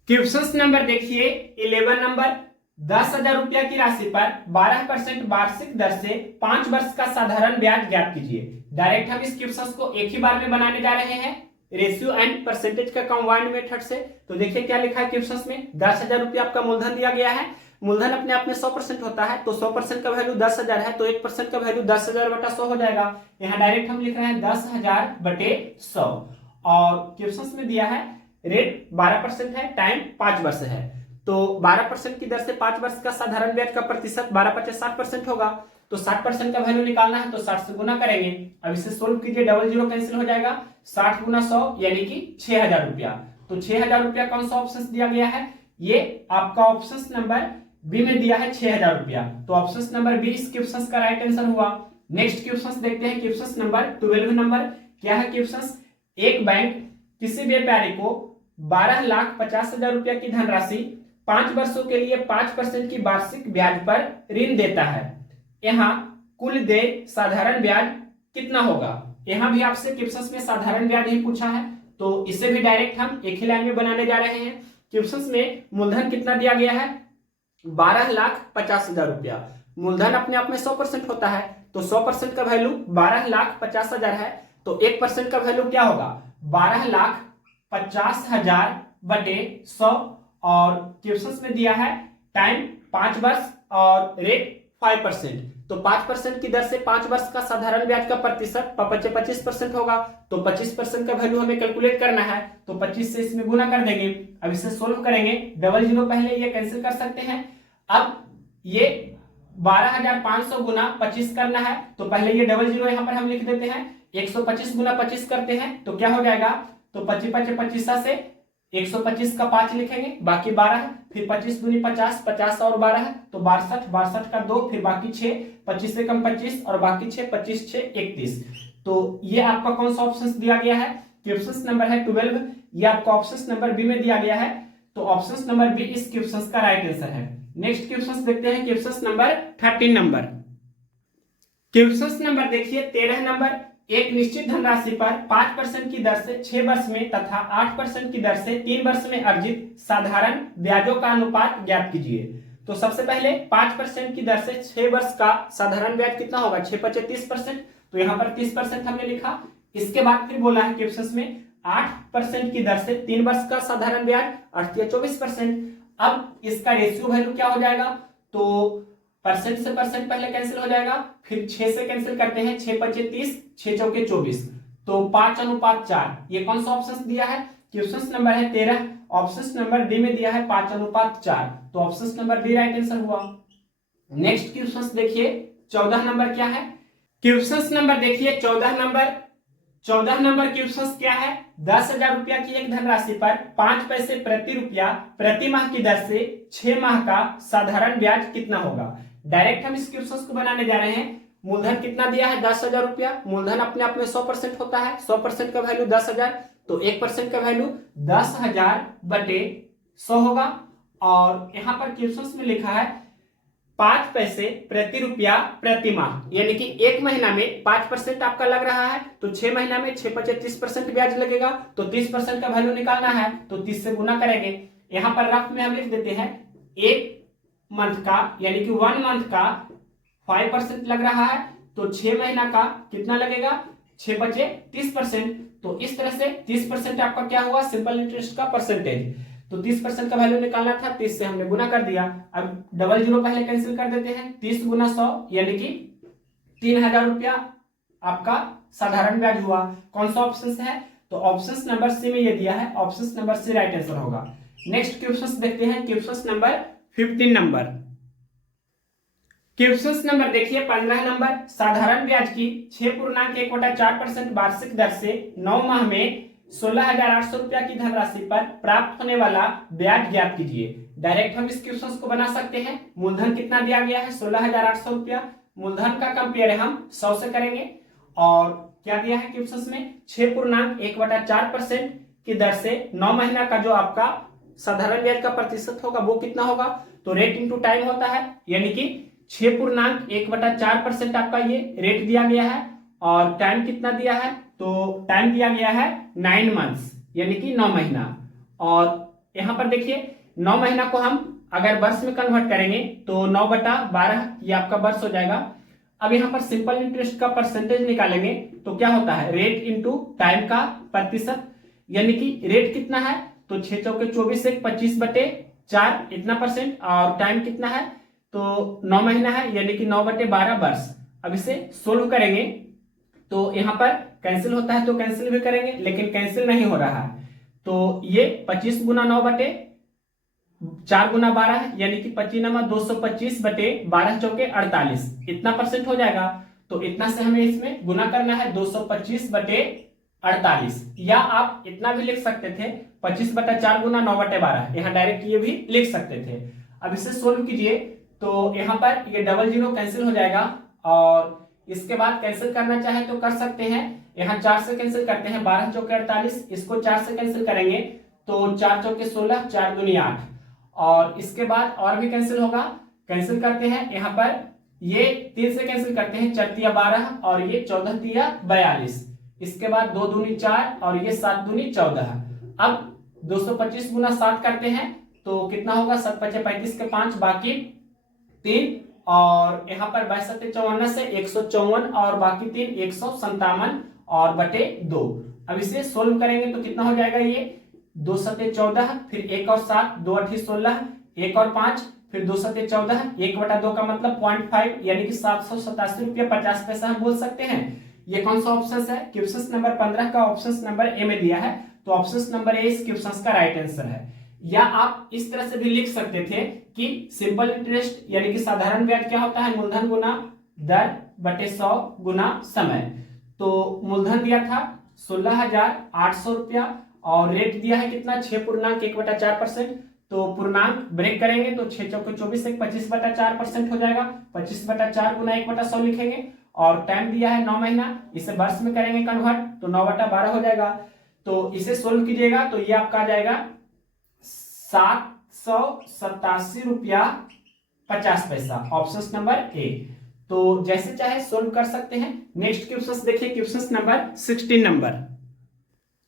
Question number देखिए 11 नंबर, 10,000 रुपया की राशि पर 12% वार्षिक दर से 5 वर्ष का साधारण ब्याज ज्ञात कीजिए। डायरेक्ट हम इस क्वेश्चन को एक ही बार में बनाने जा रहे हैं, रेशियो एंड परसेंटेज का कंबाइंड मेथड से। तो देखिए क्या लिखा है क्वेश्चन में, 10,000 रुपया आपका मूलधन दिया गया है। मूलधन अपने आप में 100% होता है, तो 100% का वैल्यू 10,000 है, तो 1% का वैल्यू 10,000 बटा 100 हो जाएगा। यहाँ डायरेक्ट हम लिख रहे हैं 10,000 बटे 100। और क्वेश्चन में दिया है रेट 12% है, टाइम 5 वर्ष है, तो 12% की दर से 5 वर्ष का साधारण ब्याज का प्रतिशत 12 × 60% होगा। तो 60% का वैल्यू निकालना है, तो 60 से गुना करेंगे। अब इसे सोल्व कीजिए, डबल जीरो कैंसिल हो जाएगा, 60 × 100 यानी कि 6,000 रुपया। तो 6,000 रुपया कौन सा ऑप्शन दिया गया है? ये आपका ऑप्शन नंबर बी में दिया है 6,000 रुपया, तो ऑप्शन नंबर बी इस क्वेश्चन का राइट आंसर हुआ। नेक्स्ट क्वेश्चन देखते हैं, क्वेश्चन नंबर 12 नंबर। क्या है क्वेश्चन? एक बैंक किसी व्यापारी को 12,50,000 रुपया की धनराशि 5 वर्षों के लिए 5% की वार्षिक ब्याज पर ऋण देता है। यहाँ कुल देय साधारण ब्याज कितना होगा? यहाँ भी आपसे क्वेश्चन में साधारण ब्याज ही पूछा है, तो इसे भी डायरेक्ट हम एक ही लाइन में बनाने जा रहे हैं। क्वेश्चन में मूलधन कितना दिया गया है? 12,50,000 रुपया। मूलधन अपने आप में 100% होता है, तो 100% का वैल्यू 12,50,000 है, तो 1% का वैल्यू क्या होगा? 12,50,000 बटे 100। और क्वेश्चन में दिया है टाइम 5 वर्ष और रेट 5%, तो 5% की दर से 5 वर्ष का साधारण ब्याज का प्रतिशत 25% होगा, तो 25% का वैल्यू हमें कैलकुलेट करना है, तो 25 से इसमें गुना कर देंगे। अब इसे सोल्व करेंगे, डबल जीरो पहले ये कैंसिल कर सकते हैं। अब ये 12,500 गुना 25 करना है, तो पहले ये डबल जीरो यहाँ पर हम लिख देते हैं। 125 गुना 25 करते हैं तो क्या हो जाएगा? तो 25 25 से 125 का 5 लिखेंगे, बाकी 12, फिर 25 दूनी 50, 50 और 12 तो 62, 62 का 2, फिर बाकी 6, 25 से कम 25 और बाकी 6, 25 6 31। तो ये आपका कौन सा ऑप्शन दिया गया है? क्वेश्चन नंबर है 12, ये आपका ऑप्शन नंबर बी में दिया गया है, तो ऑप्शन नंबर बी इस क्वेश्चन का राइट आंसर है। नेक्स्ट क्वेश्चन देखते हैं, question number 13 number. Question number देखिए 13 नंबर, एक निश्चित धनराशि पर 5% की दर से 6 वर्ष में तथा 8% की दर से 3 वर्ष में अर्जित साधारण ब्याजों का अनुपात ज्ञात कीजिए। तो सबसे पहले 5% की दर से 6 वर्ष का साधारण ब्याज कितना होगा? 6 × 5 = 30%, तो यहाँ पर 30% हमने लिखा। इसके बाद फिर बोला है क्वेश्चन में 8% की दर से 3 वर्ष का साधारण ब्याज 8 × 24%। अब इसका रेशियो वैल्यू क्या हो जाएगा? तो परसेंट से परसेंट पहले कैंसिल हो जाएगा, फिर 6 से कैंसिल करते हैं, 6 × 5 = 30, 6 × 4 = 24, तो 5:4। ये कौन सा ऑप्शन दिया है? क्वेश्चन नंबर है 13, ऑप्शन नंबर डी में दिया है 5:4, तो option number D right answer हुआ। नेक्स्ट क्वेश्चन देखिए 14 नंबर क्या है? क्वेश्चन नंबर देखिए 14 नंबर। 14 नंबर क्वेश्चन क्या है? 10,000 रुपया की एक धनराशि पर 5 पैसे प्रति रुपया प्रति माह की दर से 6 माह का साधारण ब्याज कितना होगा? डायरेक्ट हम इस क्वेश्चन को बनाने जा रहे हैं। मूलधन कितना दिया है? 10,000 रुपया। मूलधन अपने आप में 100% होता है, 100% का वैल्यू 10,000, तो 1% का वैल्यू 10,000 बटे 100 होगा। और यहाँ पर क्वेश्चन में लिखा है 5 पैसे प्रति रुपया प्रति माह, यानी कि एक महीना में 5% आपका लग रहा है, तो 6 महीना में 6 × 5 = 30% ब्याज लगेगा, तो 30% का वैल्यू निकालना है, तो 30 से गुना करेंगे। यहाँ पर रफ में हम लिख देते हैं एक मंथ का, यानी कि 1 मंथ का 5% लग रहा है, तो 6 महीना का कितना लगेगा? 6 × 5 = 30%। तो इस तरह से 30% आपका क्या हुआ? सिंपल इंटरेस्ट का परसेंटेज। तो 30% का वैल्यू निकालना था, 30 से हमने गुना कर दिया। अब डबल जीरो पहले कैंसिल कर देते हैं, 30 × 100 यानी कि 3,000 रुपया आपका साधारण ब्याज हुआ। कौन सा ऑप्शन है? तो ऑप्शन नंबर सी में ये दिया है, option number C right answer होगा। नेक्स्ट क्वेश्चन देखते हैं, question number 15 number. Question number देखिए 15 नंबर, साधारण ब्याज की 6.1/4% वार्षिक दर से 9 माह में 16,800 रुपया की धनराशि पर प्राप्त होने वाला ब्याज ज्ञात कीजिए। डायरेक्ट हम इस क्वेश्चन को बना सकते हैं। मूलधन कितना दिया गया है 16,800 रुपया। मूलधन का कंपेयर हम 100 से करेंगे और क्या दिया है क्वेश्चन में 6.1/4% की दर से 9 महीना का जो आपका साधारण ब्याज का प्रतिशत होगा वो कितना होगा, तो रेट इंटू टाइम होता है, यानी कि 6.1/4% आपका ये रेट दिया गया है और टाइम कितना दिया है, तो टाइम दिया गया है 9 मंथ्स यानी कि 9 महीना। और यहां पर देखिए 9 महीना को हम अगर वर्ष में कन्वर्ट करेंगे तो 9/12 ये आपका वर्ष हो जाएगा। अब यहाँ पर सिंपल इंटरेस्ट का परसेंटेज निकालेंगे तो क्या होता है, रेट इंटू टाइम का प्रतिशत, यानी कि रेट कितना है तो 6 चौके 24 से 25/4 इतना परसेंट, और टाइम कितना है तो 9 महीना है यानी कि 9/12 वर्ष। अब इसे सोल्व करेंगे तो यहाँ पर कैंसिल होता है तो कैंसिल भी करेंगे, लेकिन कैंसिल नहीं हो रहा है, तो ये 25 गुना 9/4 गुना 12 यानी कि 25 225/12 चौके 48 इतना परसेंट हो जाएगा। तो इतना से हमें इसमें गुना करना है 225/48, या आप इतना भी लिख सकते थे 25/4 गुना 9/12, यहाँ डायरेक्ट ये भी लिख सकते थे। अब इसे सोल्व कीजिए तो यहाँ पर ये डबल जीरो कैंसिल हो जाएगा और इसके बाद कैंसिल करना चाहे तो कर सकते हैं। यहाँ 4 से कैंसिल करते हैं, 12 चौके 48, इसको 4 से कैंसिल करेंगे तो 4 चौके 16, 4 दूनी 8, और इसके बाद और भी कैंसिल होगा, कैंसिल करते हैं। यहाँ पर ये 3 से कैंसिल करते हैं, 4 तिया 12 और ये 14 तिया 42, इसके बाद 2 दूनी 4 और ये 7 दूनी 14। अब 225 गुना 7 करते हैं तो कितना होगा, 7 5 35 के 5 बाकी 3, और यहाँ पर 52 से 154 और बाकी 3 157 और बटे 2। अब इसे सोल्व करेंगे तो कितना हो जाएगा, ये 2 सते 14, फिर 1 और 7, 2 8 16, 1 और 5, फिर 2 सते 14, 1/2 का मतलब 0.5 यानी कि 787 रुपया 50 पैसा हम बोल सकते हैं। ये कौन सा ऑप्शन है, क्वेश्चन नंबर 15 का ऑप्शन नंबर ए में दिया है, तो ऑप्शन नंबर ए इस क्वेश्चन का राइट आंसर है। या आप इस तरह से भी लिख सकते थे कि सिंपल इंटरेस्ट यानी कि साधारण ब्याज क्या होता है, मूलधन गुना दर बटे 100 गुना समय। तो मूलधन दिया था 16,800 रुपया और रेट दिया है कितना 6.1/4%, तो पूर्णांक ब्रेक करेंगे तो 6 चौके 24 से 25/4% हो जाएगा। 25/4 गुना 1/100 लिखेंगे और टाइम दिया है 9 महीना, इसे वर्ष में करेंगे कन्वर्ट तो 9/12 हो जाएगा। तो इसे सोल्व कीजिएगा तो ये आपका आ जाएगा 787 रुपया 50 पैसा, ऑप्शन नंबर ए। तो जैसे चाहे सोल्व कर सकते हैं। नेक्स्ट क्वेश्चन देखिए, question number 16 number.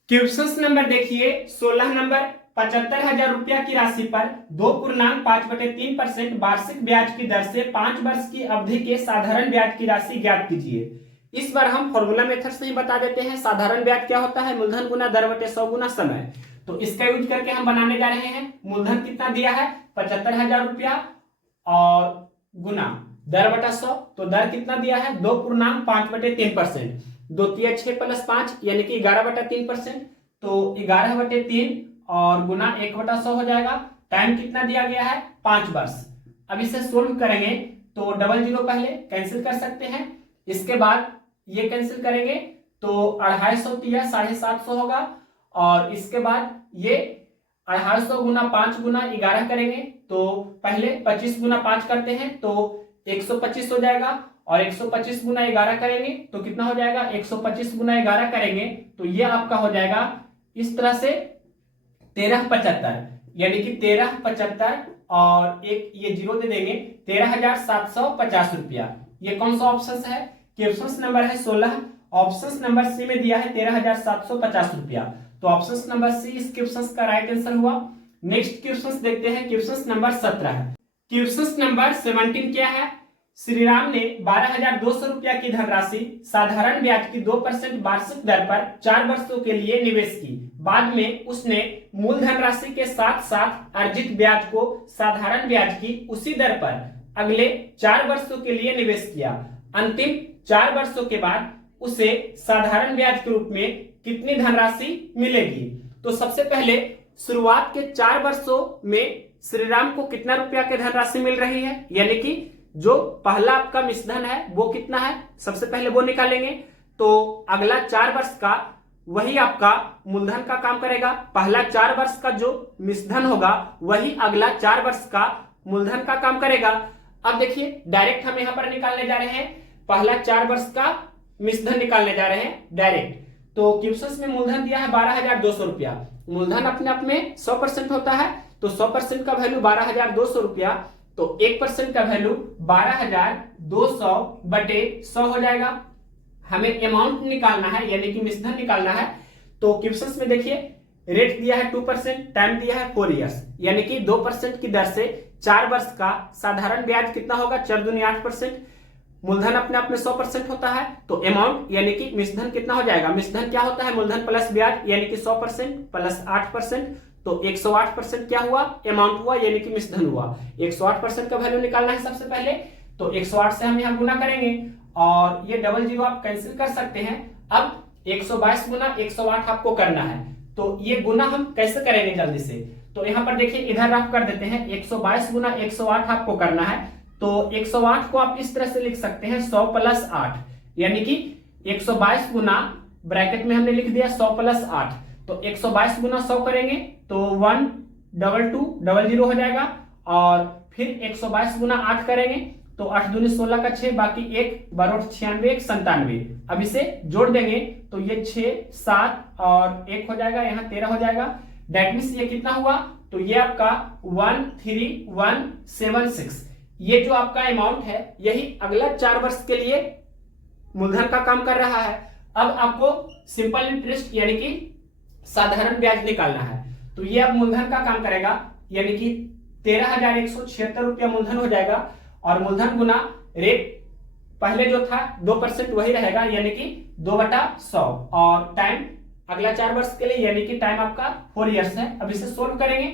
Question number देखिए 16 नंबर, 75,000 रुपया की राशि पर 2.5/3% वार्षिक ब्याज की दर से 5 वर्ष की अवधि के साधारण ब्याज की राशि ज्ञात कीजिए। इस बार हम फॉर्मूला मेथड से ही बता देते हैं। साधारण ब्याज क्या होता है, मूलधन गुना दर बटे 100 गुना समय। तो इसका यूज करके हम बनाने जा रहे हैं। मूलधन कितना दिया है 75,000 रुपया और गुना दर बटा 100, तो दर कितना दिया है 2.5/3%, 2 तिया 6 + 5 यानी कि 11/3%, तो 11/3 और गुना 1/100 हो जाएगा। टाइम कितना दिया गया है 5 वर्ष। अब इसे सोल्व करेंगे तो डबल जीरो पहले कैंसिल कर सकते हैं, इसके बाद ये कैंसिल करेंगे तो 250 तिया 750 होगा, और इसके बाद ये 250 गुना 5 गुना 11 करेंगे तो पहले 25 गुना 5 करते हैं तो 125 हो जाएगा, और 125 गुना 11 करेंगे तो कितना हो जाएगा, 125 गुना 11 करेंगे तो ये आपका हो जाएगा इस तरह से 1375, यानी कि 1375 और एक ये जीरो दे देंगे 13,750 रुपया। ये कौन सा ऑप्शन है, क्वेश्चन नंबर है 16, ऑप्शन नंबर सी में दिया है 13,750 रुपया, तो ऑप्शन नंबर सी इस क्वेश्चन का राइट आंसर हुआ। नेक्स्ट क्वेश्चन देखते हैं, क्वेश्चन नंबर 17। क्वेश्चन नंबर 17 क्या है, श्रीराम ने 12,200 रुपया की धनराशि साधारण ब्याज की 2% वार्षिक दर पर 4 वर्षों के लिए निवेश की। बाद में उसने मूल धनराशि के साथ साथ अर्जित ब्याज को साधारण ब्याज की उसी दर पर अगले 4 वर्षों के लिए निवेश किया। अंतिम 4 वर्षों के बाद उसे साधारण ब्याज के रूप में कितनी धनराशि मिलेगी। तो सबसे पहले शुरुआत के 4 वर्षों में श्रीराम को कितना रुपया की धनराशि मिल रही है, यानी कि जो पहला आपका मिश्रधन है वो कितना है, सबसे पहले वो निकालेंगे। तो अगला 4 वर्ष का वही आपका मूलधन का काम करेगा। पहला 4 वर्ष का जो मिश्रधन होगा वही अगला 4 वर्ष का मूलधन का काम करेगा। अब देखिए डायरेक्ट हम यहां पर निकालने जा रहे हैं, पहला 4 वर्ष का मिश्रधन निकालने जा रहे हैं डायरेक्ट। तो क्यूसेस में मूलधन दिया है 12,200 रुपया। मूलधन अपने आप में 100% होता है, तो 100% का वैल्यू 12,200 रुपया, तो 1% का वैल्यू 12,200 बटे 100 हो जाएगा। हमें अमाउंट निकालना है यानी कि मिश्रधन निकालना है। तो क्वेश्चंस में देखिए रेट दिया है 2%, टाइम दिया है 4 इयर्स, यानी कि 2% की दर से 4 वर्ष का साधारण ब्याज कितना होगा, 4 दूनी 8%। मूलधन अपने आप में 100% होता है, तो अमाउंट यानी कि मिश्रधन कितना हो जाएगा, मिश्रधन क्या होता है, मूलधन प्लस ब्याज यानी कि 100% प्लस 8%, तो 108% क्या हुआ, अमाउंट हुआ यानी कि मिश्रधन हुआ। 108% का वैल्यू निकालना है सबसे पहले, तो 108 से हम यहाँ गुना करेंगे और ये डबल जीरो आप कैंसिल कर सकते हैं। अब 122 गुना 108 आपको करना है, तो ये गुना हम कैसे करेंगे जल्दी से, तो यहाँ पर देखिए इधर रफ कर देते हैं। 122 गुना 108 आपको करना है, तो 108 को आप इस तरह से लिख सकते हैं 100 प्लस 8, यानी कि 122 गुना ब्रैकेट में हमने लिख दिया 100 प्लस 8, तो 122 गुना 100 करेंगे तो 12200 हो जाएगा। और फिर 122 गुना 8 करेंगे तो 8 दूनी 16 का 6, बाकी 1 12 96 1 97। अब इसे जोड़ देंगे तो ये 6 7 और 1 हो जाएगा, यहाँ 13 हो जाएगा। दैट मीन्स ये कितना हुआ, तो ये आपका 13176। ये जो आपका अमाउंट है यही अगला 4 वर्ष के लिए मूलधन का काम कर रहा है। अब आपको सिंपल इंटरेस्ट यानी कि साधारण ब्याज निकालना है, तो ये अब मूलधन का काम करेगा, यानी कि 13,176 रुपया मूलधन हो जाएगा। और मूलधन गुना रेट पहले जो था 2% वही रहेगा, यानी कि 2/100। और टाइम अगला 4 वर्ष के लिए यानी कि टाइम आपका 4 इयर्स है। अब इसे सोल्व करेंगे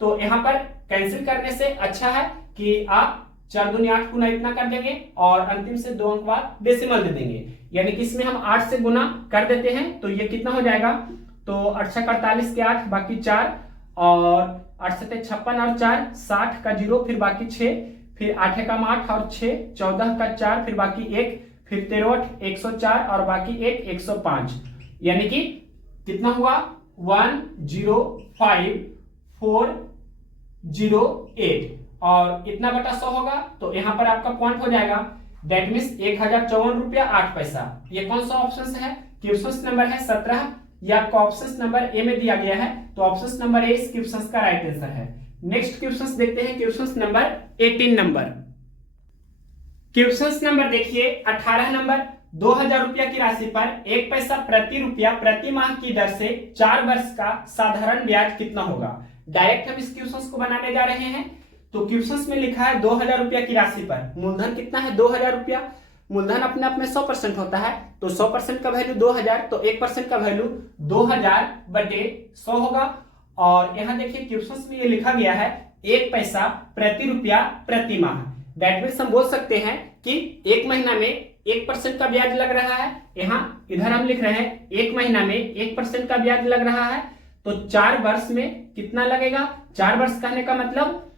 तो यहाँ पर कैंसिल करने से अच्छा है कि आप 4 दूनी 8 गुना इतना कर देंगे और अंतिम से 2 अंक बाद डेसिमल दे देंगे, यानी कि इसमें हम 8 से गुना कर देते हैं तो ये कितना हो जाएगा, तो 8 48 के 8 बाकी 4 और 8 7 56 और 4 60 का 0 फिर बाकी 6 फिर 8 एकम 8 और 6 14 का 4 फिर बाकी 1 फिर 13 104 और बाकी 1 105, यानी कि कितना हुआ 105,408 और इतना बटा 100 होगा, तो यहाँ पर आपका पॉइंट हो जाएगा। दैट मीन्स 1054 रुपया 8 पैसा। ये कौन सा ऑप्शन है, क्वेश्चन नंबर है 17, ये आपका ऑप्शन नंबर ए में दिया गया है, तो ऑप्शन नंबर ए इस क्वेश्चन का राइट आंसर है। नेक्स्ट क्वेश्चन देखते हैं, question number 18 number. Question number देखिए 18 नंबर, 2000 रुपया की राशि पर 1 पैसा प्रति रुपया प्रति माह की दर से 4 वर्ष का साधारण ब्याज कितना होगा। डायरेक्ट हम इस क्वेश्चन को बनाने जा रहे हैं। तो क्वेश्चन में लिखा है 2000 रुपया की राशि पर मूलधन कितना है 2000 रुपया। मूलधन अपने आप में 100% होता है, तो 100% का वैल्यू 2000, तो 1% का वैल्यू 2000 बटे 100 होगा। और यहाँ देखिए क्वेश्चन में ये लिखा गया है 1 पैसा प्रति रुपया प्रति माह। दैट मीन्स हम बोल सकते हैं कि 1 महीना में 1% का ब्याज लग रहा है। यहाँ इधर हम लिख रहे हैं 1 महीना में 1% का ब्याज लग रहा है, तो 4 वर्ष में कितना लगेगा। 4 वर्ष कहने का मतलब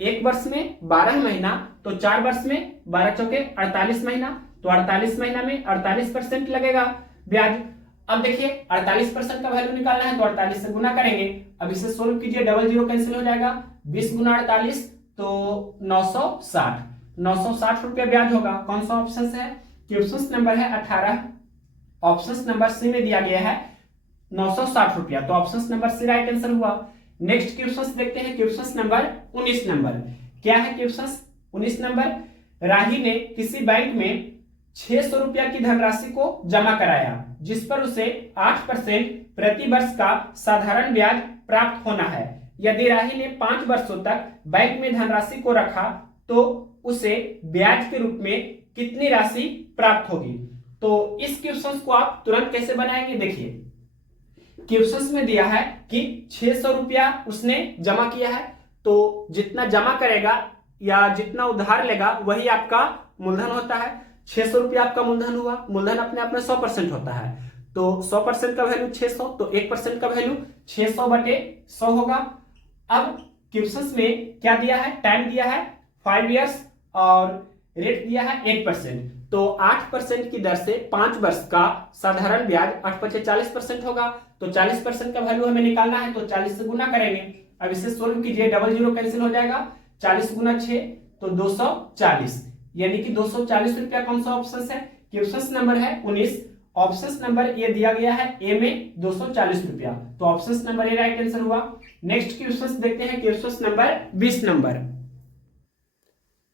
1 वर्ष में 12 महीना, तो 4 वर्ष में 12 चौके 48 महीना, तो 48 महीना में 48% लगेगा ब्याज। अब देखिए 48% का वैल्यू निकालना है, तो 48 से गुना करेंगे। अब इसे सोल्व कीजिए, डबल जीरो कैंसिल हो जाएगा, 20 गुना 48 तो 960 रुपया ब्याज होगा। कौन सा ऑप्शन है, क्वेश्चन नंबर है 18, ऑप्शन नंबर सी में दिया गया है 960 रुपया, तो option number C right answer हुआ। नेक्स्ट क्वेश्चन देखते हैं, क्वेश्चन नंबर 19 नंबर। क्या है क्वेश्चन 19 नंबर, राही ने किसी बैंक में 600 रुपया की धनराशि को जमा कराया जिस पर उसे 8% प्रति वर्ष का साधारण ब्याज प्राप्त होना है। यदि राही ने 5 वर्षों तक बैंक में धनराशि को रखा तो उसे ब्याज के रूप में कितनी राशि प्राप्त होगी। तो इस क्वेश्चन को आप तुरंत कैसे बनाएंगे, देखिए क्वेश्चन में दिया है कि 600 रुपया उसने जमा किया है, तो जितना जमा करेगा या जितना उधार लेगा वही आपका मूलधन होता है। 600 रुपया आपका मूलधन हुआ, मूलधन अपने आप में 100% होता है, तो 100% का वैल्यू 600, तो 1% का वैल्यू 600 बटे 100 होगा। अब क्वेश्चन में क्या दिया है, टाइम दिया है 5 इयर्स और रेट दिया है 8%, तो 8% की दर से 5 वर्ष का साधारण ब्याज 8×40% होगा। तो 40% का वैल्यू हमें निकालना है, तो 40 से गुना करेंगे। अब इसे सोल्व कीजिए, डबल जीरो कैंसिल हो जाएगा, 40 गुना 6 तो 240, यानी कि 240 रुपया कौन सा ऑप्शन है? क्वेश्चन नंबर है 19, ऑप्शन नंबर ये दिया गया है ए में 240 रुपया, तो option number A right answer हुआ। नेक्स्ट क्वेश्चन देखते हैं, question number 20 number.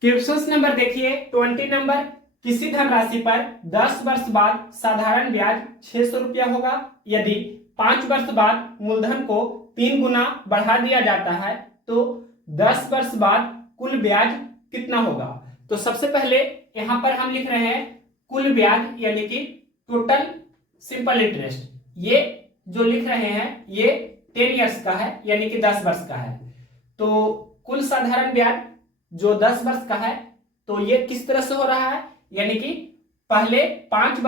Question number देखिए 20 नंबर, किसी धनराशि पर 10 वर्ष बाद साधारण ब्याज 600 रुपया होगा। यदि 5 वर्ष बाद मूलधन को 3 गुना बढ़ा दिया जाता है तो 10 वर्ष बाद कुल ब्याज कितना होगा? तो सबसे पहले यहां पर हम लिख रहे हैं कुल ब्याज, यानी कि टोटल सिंपल इंटरेस्ट। ये जो लिख रहे हैं ये 10 इयर्स का है, यानी कि 10 वर्ष का है। तो कुल साधारण ब्याज जो 10 वर्ष का है, तो ये किस तरह से हो रहा है? यानी कि पहले 5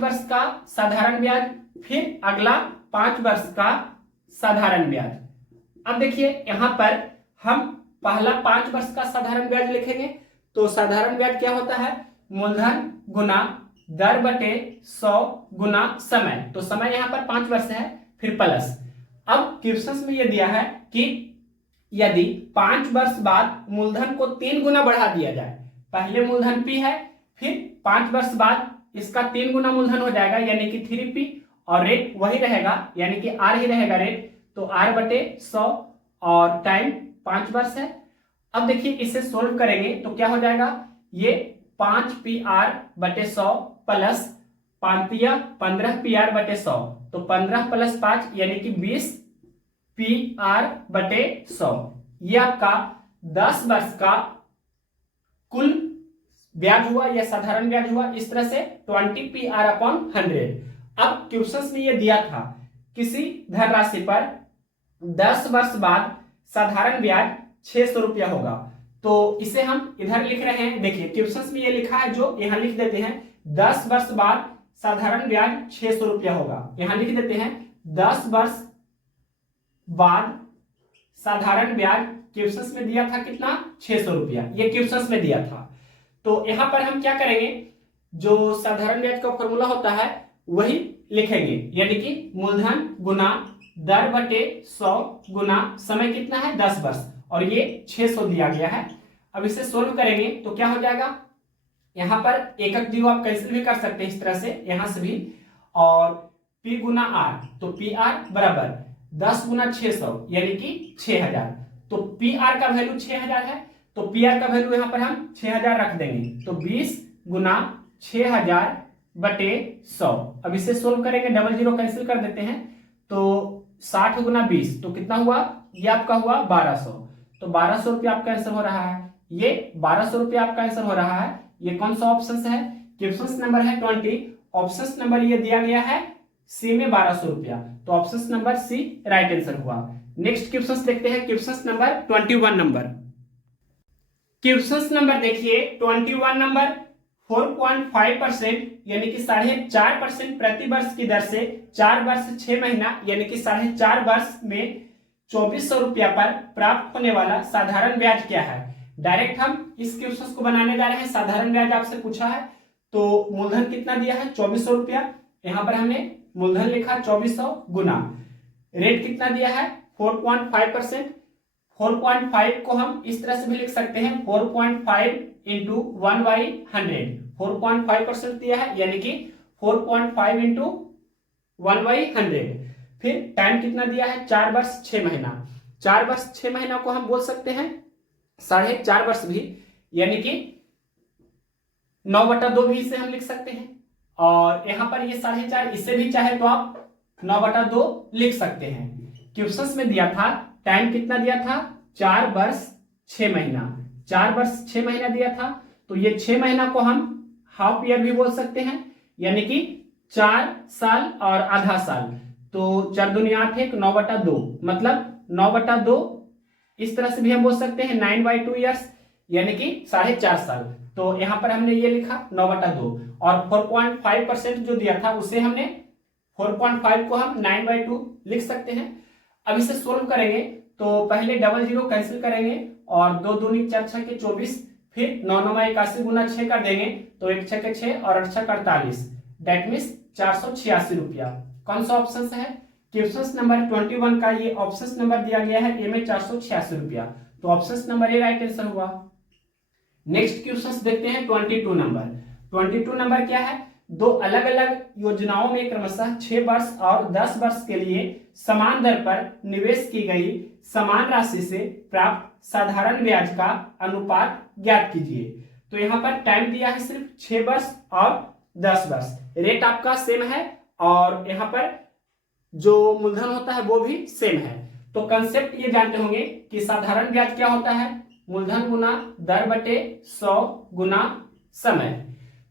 वर्ष का साधारण ब्याज, फिर अगला 5 वर्ष का साधारण ब्याज। अब देखिए यहां पर हम पहला 5 वर्ष का साधारण ब्याज लिखेंगे, तो साधारण ब्याज क्या होता है? मूलधन गुना दर बटे 100 गुना समय, तो समय यहां पर 5 वर्ष है, फिर प्लस। अब क्वेश्चन में यह दिया है कि यदि 5 वर्ष बाद मूलधन को 3 गुना बढ़ा दिया जाए, पहले मूलधन P है, फिर 5 वर्ष बाद इसका 3 गुना मूलधन हो जाएगा, यानी कि 3P, और रेट वही रहेगा, यानी कि R ही रहेगा रेट, तो R बटे 100 और टाइम 5 वर्ष है। अब देखिए इसे सोल्व करेंगे तो क्या हो जाएगा? ये 5PR बटे 100 प्लस 15PR बटे 100, तो 15 प्लस 5 यानी कि 20PR बटे 100। ये आपका 10 वर्ष का कुल ब्याज हुआ या साधारण ब्याज हुआ। इस तरह से 20PR अपॉन 100। अब क्वेश्चन में ये दिया था किसी धनराशि पर 10 वर्ष बाद साधारण ब्याज 600 रुपया होगा, तो इसे हम इधर लिख रहे हैं। देखिए क्वेश्चन में ये लिखा है, जो यहां लिख देते हैं 10 वर्ष बाद साधारण ब्याज 600 रुपया होगा, यहां लिख देते हैं 10 वर्ष बाद साधारण ब्याज। क्वेश्चन में दिया था कितना? 600 रुपया, ये क्वेश्चन में दिया था। तो यहां पर हम क्या करेंगे, जो साधारण ब्याज का फॉर्मूला होता है वही लिखेंगे, यानी कि मूलधन गुना दर बटे 100 गुना समय कितना है? 10 वर्ष, और ये 600 दिया गया है। अब इसे सोल्व करेंगे तो क्या हो जाएगा? यहां पर एक जीरो आप कैंसिल भी कर सकते हैं इस तरह से, यहां से भी, और P गुना R, तो PR बराबर 10 गुना 600 यानी कि 6000, तो PR का वैल्यू 6000 है, तो PR का वैल्यू यहां पर हम 6000 रख देंगे, तो 20 गुना 6000 बटे 100। अब इसे सोल्व करेंगे, डबल जीरो कैंसिल कर देते हैं, तो 60 गुना 20, तो कितना हुआ? ये आपका हुआ 1200, तो 1200 रुपया आपका आंसर हो रहा है। ये 1200 रुपया आपका आंसर हो रहा है। ये कौन सा ऑप्शन है? क्वेश्चन नंबर है 20, ऑप्शन नंबर ये दिया गया है सी में 1200 रुपया, तो option number C right answer हुआ। नेक्स्ट क्वेश्चन देखते हैं, question number 21 number. Question number देखिए 21 नंबर, 4.5% यानी कि 4.5% प्रति वर्ष की दर से 4 वर्ष 6 महीना यानी कि 4.5 वर्ष में 2400 रुपया पर प्राप्त होने वाला साधारण ब्याज क्या है? डायरेक्ट हम इस क्वेश्चन को बनाने जा रहे हैं। साधारण ब्याज आपसे पूछा है, तो मूलधन कितना दिया है? 2400 रुपया, यहां पर हमने मूलधन लिखा 2400 गुना रेट कितना दिया है? 4.5%। 4.5 को हम इस तरह से भी लिख सकते हैं, 4.5 इंटू 1/100, 4.5% दिया है, यानी कि 4.5 इंटू 1/100। फिर टाइम कितना दिया है? 4 वर्ष 6 महीना। 4 वर्ष 6 महीना को हम बोल सकते हैं 4.5 वर्ष भी, यानी कि 9/2 भी इसे हम लिख सकते हैं। और यहां पर ये 4.5, इसे भी चाहे तो आप 9/2 लिख सकते हैं। क्वेश्चन में दिया था टाइम कितना दिया था? 4 वर्ष 6 महीना। 4 वर्ष 6 महीना दिया था, तो ये 6 महीना को हम हाफ ईयर भी बोल सकते हैं, यानी कि 4 साल और आधा साल। तो 4 दूनी 8, 1 9/2, मतलब 9/2 इस तरह से भी हम बोल सकते हैं 9/2 ईयर्स, यानी कि 4.5 साल। तो यहां पर हमने ये लिखा 9/2, और 4.5% जो दिया था उसे हमने 4.5 को हम 9/2 लिख सकते हैं। अब इसे सोल्व करेंगे तो पहले डबल जीरो कैंसिल करेंगे, और 2 दूनी 4 6 के 24, फिर 9 9 81 गुना 6 कर देंगे तो 1 6 के 6 और 8 6 48, डेट मीन्स 486 रुपया। कौन सा ऑप्शन है? क्वेश्चन नंबर 21 का ये ऑप्शन नंबर दिया गया है ए में 486 रुपया, तो option number A right answer हुआ। नेक्स्ट क्वेश्चन देखते हैं 22 नंबर। 22 नंबर क्या है? दो अलग अलग योजनाओं में क्रमशः 6 वर्ष और 10 वर्ष के लिए समान दर पर निवेश की गई समान राशि से प्राप्त साधारण ब्याज का अनुपात ज्ञात कीजिए। तो यहाँ पर टाइम दिया है सिर्फ 6 वर्ष और 10 वर्ष, रेट आपका सेम है और यहाँ पर जो मूलधन होता है वो भी सेम है। तो कंसेप्ट ये जानते होंगे कि साधारण ब्याज क्या होता है? मूलधन गुना दर बटे 100 गुना समय।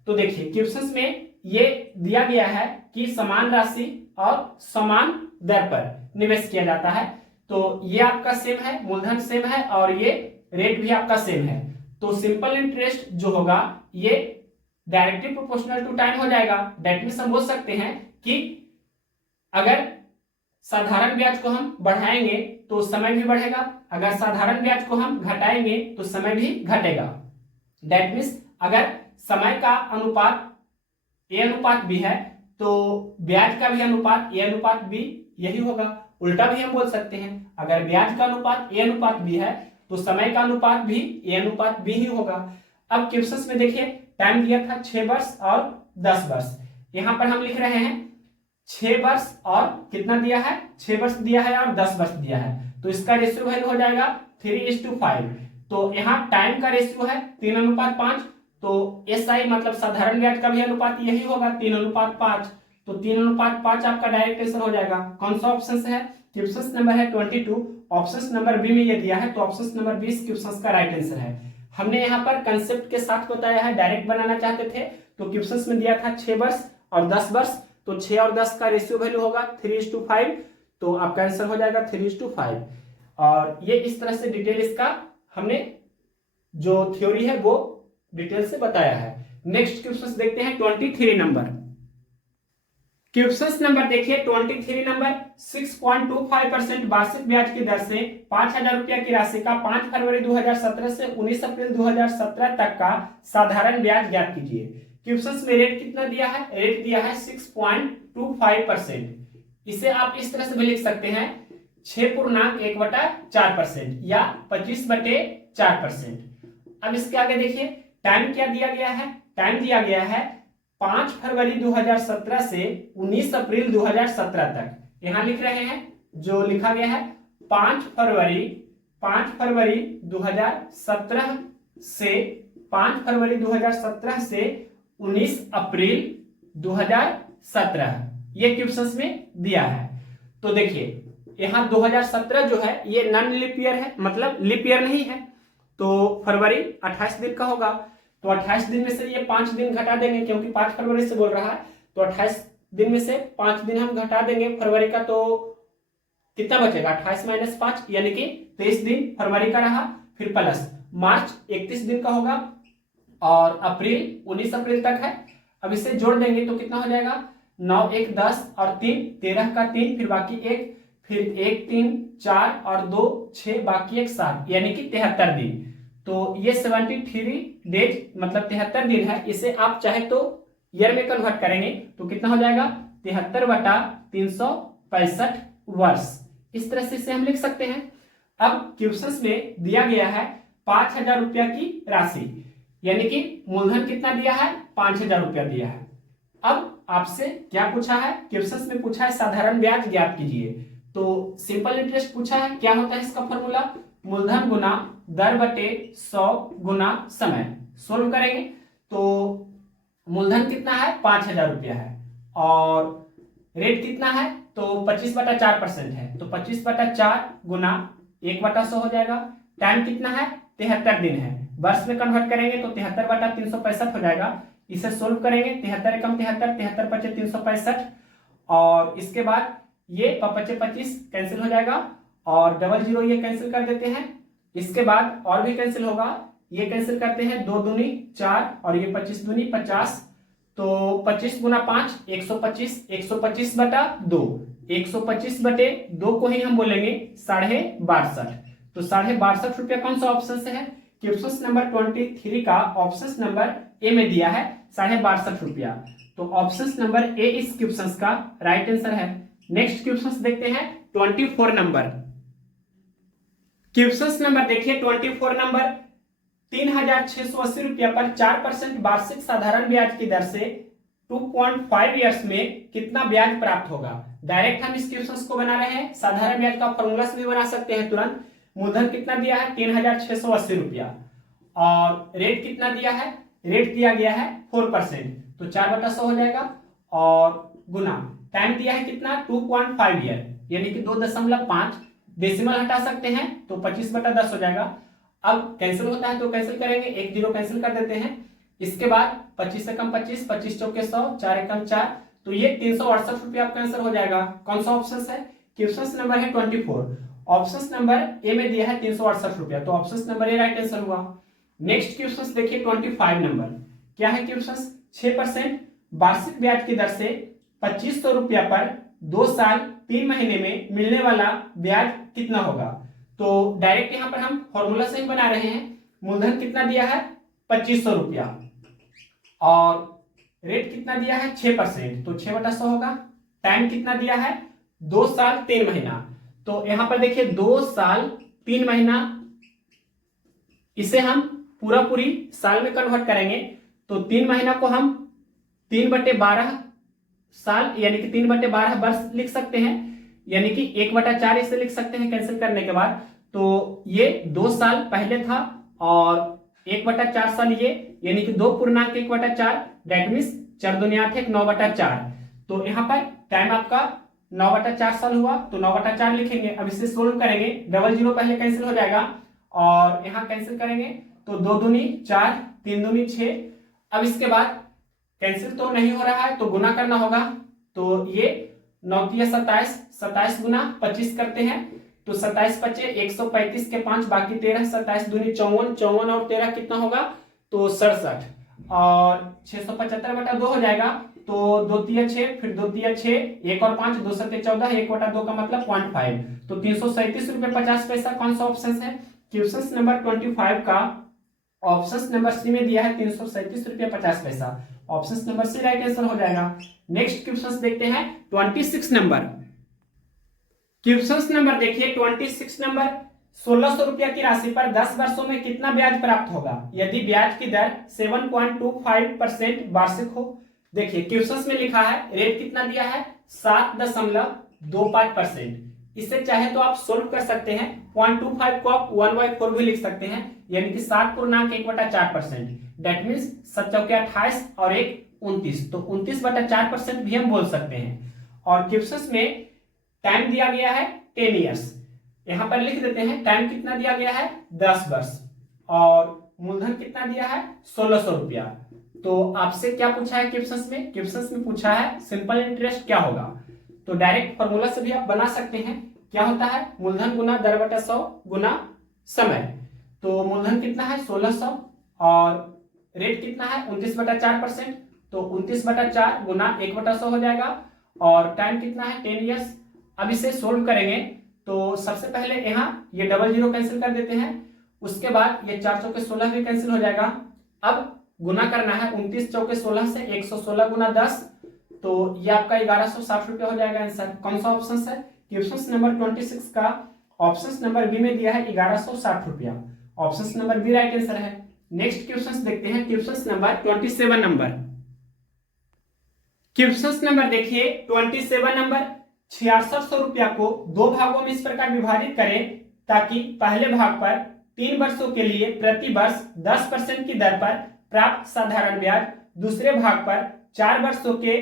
तो देखिए क्वेश्चन में ये दिया गया है कि समान राशि और समान दर पर निवेश किया जाता है, तो ये आपका सेम है, मूलधन सेम है और ये रेट भी आपका सेम है। तो सिंपल इंटरेस्ट जो होगा ये डायरेक्टली प्रोपोर्शनल टू टाइम हो जाएगा। दैट मींस हम बोल सकते हैं कि अगर साधारण ब्याज को हम बढ़ाएंगे तो समय भी बढ़ेगा, अगर साधारण ब्याज को हम घटाएंगे तो समय भी घटेगा। दैट मींस अगर समय का अनुपात ए अनुपात बी है तो ब्याज का भी अनुपात ए अनुपात बी यही होगा। उल्टा भी हम बोल सकते हैं, अगर ब्याज का अनुपात ए अनुपात बी है तो समय का अनुपात भी ए अनुपात बी ही होगा। अब क्वेश्चन में देखिए टाइम दिया था 6 वर्ष और 10 वर्ष, यहां पर हम लिख रहे हैं 6 वर्ष और कितना दिया है? 6 वर्ष दिया है और 10 वर्ष दिया है, तो इसका रेशियो वैल्यू हो जाएगा 3:5। तो यहाँ टाइम का रेशियो है 3:5, तो SI मतलब साधारण ब्याज का भी अनुपात यही होगा 3:5, तो 3:5 आपका डायरेक्ट आंसर हो जाएगा। कौन सा ऑप्शन है? क्वेश्चन नंबर है 22, ऑप्शन नंबर बी में ये दिया है, तो ऑप्शन नंबर 20 क्वेश्चन का राइट आंसर है। हमने यहाँ पर कंसेप्ट के साथ बताया है, डायरेक्ट बनाना चाहते थे तो क्वेश्चन में दिया था 6 वर्ष और 10 वर्ष, तो 6 और 10 का रेशियो वैल्यू होगा 3:5, तो आपका आंसर हो जाएगा 3:5। और ये इस तरह से डिटेल इसका हमने जो थ्योरी है वो डिटेल से बताया है। नेक्स्ट क्वेश्चन देखते हैं 23 नंबर। क्वेश्चन नंबर देखिए 23 नंबर, 6.25% वार्षिक ब्याज की दर से 5,000 रुपया की राशि का 5 फरवरी 2017 से 19 अप्रैल 2017 तक का साधारण ब्याज ज्ञात कीजिए। क्वेश्चन में रेट कितना दिया है? रेट दिया है 6.25%। इसे आप इस तरह से भी लिख सकते हैं 6.1/4% या 25/4%। अब इसके आगे देखिए टाइम क्या दिया गया है? टाइम दिया गया है 5 फरवरी 2017 से 19 अप्रैल 2017 तक। यहां लिख रहे हैं जो लिखा गया है 5 फरवरी 2017 से 5 फरवरी 2017 से 19 अप्रैल 2017, ये क्वेश्चन में दिया है। तो देखिए यहाँ 2017 जो है ये नॉन लीप ईयर है, मतलब लीप ईयर नहीं है, तो फरवरी 28 दिन का होगा, तो 28 दिन में से ये 5 दिन घटा देंगे क्योंकि 5 फरवरी से बोल रहा है, तो 28 दिन में से 5 दिन हम घटा देंगे फरवरी का, तो कितना बचेगा? 28 - 5 यानी कि 23 दिन फरवरी का रहा, फिर प्लस मार्च 31 दिन का होगा और अप्रैल 19 अप्रैल तक है। अब इसे जोड़ देंगे तो कितना हो जाएगा? 9 1 10 और 3 13 का 3, फिर बाकी 1, फिर 1 3 4 और 2 6, बाकी 1 7, यानी कि 73 दिन। तो ये 73 डेज मतलब 73 दिन है। इसे आप चाहे तो ईयर में कन्वर्ट करेंगे तो कितना हो जाएगा? 73/365 वर्ष। इस तरह से इसे हम लिख सकते हैं। अब क्वेश्चन में दिया गया है 5,000 रुपया की राशि, यानी कि मूलधन कितना दिया है? 5,000 रुपया दिया है। अब आपसे क्या पूछा है? क्वेश्चन में पूछा है साधारण ब्याज ज्ञात कीजिए, तो सिंपल इंटरेस्ट पूछा है। क्या होता है इसका फॉर्मूला? मूलधन गुना दर बटे 100 गुना समय। सोल्व करेंगे तो मूलधन कितना है? 5,000 रुपया है और रेट कितना है? तो 25/4% है, तो 25/4 गुना 1/100 हो जाएगा। टाइम कितना है? 73 दिन है, वर्ष में कन्वर्ट करेंगे तो 73/365 हो जाएगा। इसे सोल्व करेंगे 73 एकम 73, 73 पचे 365 और इसके बाद ये 25 कैंसिल हो जाएगा और 00 ये कैंसिल कर देते हैं। इसके बाद और भी कैंसिल होगा, ये कैंसिल करते हैं, 2 दूनी 4 और ये 25 दूनी 50, तो 25 गुना 5 125, 125/2, 125/2 को ही हम बोलेंगे 62.5, तो 62.5 रुपया कौन सा ऑप्शन से है? क्वेश्चन नंबर 23 का ऑप्शन नंबर ए में दिया है 62.5 रुपया। तो ऑप्शन नंबर ए इस क्वेश्चन का राइट आंसर है। नेक्स्ट क्वेश्चन देखते हैं 24 नंबर। क्वेश्चन नंबर देखिए 24 नंबर, 3,680 रुपया पर 4% वार्षिक साधारण ब्याज की दर से 2.5 ईयर्स में कितना ब्याज प्राप्त होगा। डायरेक्ट हम इस क्वेश्चन को बना रहे हैं, साधारण ब्याज का फॉर्मूला से भी बना सकते हैं तुरंत। मूलधन कितना दिया है 3,680 रुपया और रेट कितना दिया है, रेट दिया गया है 4%, तो 4/100 हो जाएगा और गुना टाइम दिया है कितना 2.5 ईयर यानी कि 2.5, डेसिमल हटा सकते हैं तो 25/10 हो जाएगा। अब कैंसिल होता है तो कैंसिल करेंगे, 1 0 कैंसिल कर देते हैं। इसके बाद 25 से कम 25, 25 चौके 100, 4 एकम 4, तो ये 368 रुपया आपका आंसर हो जाएगा। कौन सा ऑप्शन है, क्वेश्चन नंबर है 24, ऑप्शन नंबर ए में दिया है 368 रुपया, तो option number A right answer हुआ। नेक्स्ट क्वेश्चन देखिए 25 नंबर, क्या है क्वेश्चन, 6% वार्षिक ब्याज की दर से 2500 रुपया पर 2 साल 3 महीने में मिलने वाला ब्याज कितना होगा। तो डायरेक्ट यहां पर हम फॉर्मूला से ही बना रहे हैं। मूलधन कितना दिया है 2500 रुपया और रेट कितना दिया है 6%, तो 6/100 होगा। टाइम कितना दिया है 2 साल 3 महीना, तो यहां पर देखिए 2 साल 3 महीना, इसे हम पूरी साल में कन्वर्ट करेंगे तो 3 महीना को हम 3/12 साल यानी कि 3/12 वर्ष लिख सकते हैं, यानी कि 1/4 इसे लिख सकते हैं कैंसिल करने के बाद। तो ये 2 साल पहले था और 1/4 साल ये, यानी कि 2.1/4, दैट मीन्स 4 दूनी 8 1 9/4। तो यहाँ पर टाइम आपका 9/4 साल हुआ, तो 9/4 लिखेंगे। अब इसे सोल्व करेंगे, 00 पहले कैंसिल हो जाएगा और यहाँ कैंसिल करेंगे तो 2 दूनी 4, 3 दूनी 6। अब इसके बाद कैंसिल तो नहीं हो रहा है तो गुना करना होगा, तो ये 9 तिया 27, 27 गुना 25 करते हैं तो 27 5 135 के 5 बाकी 13, 27 दूनी 54, 54 और 13 कितना होगा तो 67 और 675/2 हो जाएगा। तो 2 तिया 6, फिर 2 तिया 6, 1 और 5, 2 7 14, 1/2 का मतलब 0.5, तो 337 रुपये 50 पैसा। कौन सा ऑप्शन है, क्वेश्चन नंबर 25 का ऑप्शन नंबर सी में दिया है 337 रुपये 50 पैसा, option number C right answer हो जाएगा। नेक्स्ट क्वेश्चन देखते हैं 26 नंबर। क्वेश्चन नंबर देखिए 26 नंबर, 1600 रुपया की राशि पर 10 वर्षों में कितना ब्याज प्राप्त होगा यदि ब्याज की दर 7.25% वार्षिक हो। देखिए क्वेश्चन में लिखा है रेट कितना दिया है 7.25%, इसे चाहे तो आप सोल्व कर सकते हैं। 0.25 को आप 1/4 भी लिख सकते हैं, यानी कि 7.1/4%, दैट मीन्स 7 चौके 28 और 1 29, तो 29/4% भी हम बोल सकते हैं। और क्वेश्चन में टाइम दिया गया है 10 ईयर्स, यहां पर लिख देते हैं टाइम कितना दिया गया है 10 वर्ष और मूलधन कितना दिया है 1600 रुपया। तो आपसे क्या पूछा है क्वेश्चन में पूछा है सिंपल इंटरेस्ट क्या होगा, तो डायरेक्ट फॉर्मूला से भी आप बना सकते हैं। क्या होता है मूलधन गुना दर बटा 100 गुना समय, तो मूलधन कितना है 1600 और रेट कितना है 29/4%, तो 29/4 गुना 1/100 हो जाएगा और टाइम कितना है 10 ईयर्स। अब इसे सोल्व करेंगे तो सबसे पहले यहाँ ये 00 कैंसिल कर देते हैं, उसके बाद ये 4 चौके 16 भी कैंसिल हो जाएगा। अब गुना करना है 29 चौके 16 से 116 गुना 10, तो ये आपका 1160 रुपया हो जाएगा आंसर। कौन सा ऑप्शन है, क्वेश्चन नंबर 26 का ऑप्शन नंबर बी में दिया है 1160 रुपया, option number B right answer है। नेक्स्ट क्वेश्चन देखते हैं question number 27 number. Question number देखिए 27 नंबर, 6600 रुपया को 2 भागों में इस प्रकार विभाजित करें ताकि पहले भाग पर 3 वर्षों के लिए प्रति वर्ष 10% की दर पर प्राप्त साधारण ब्याज दूसरे भाग पर 4 वर्षों के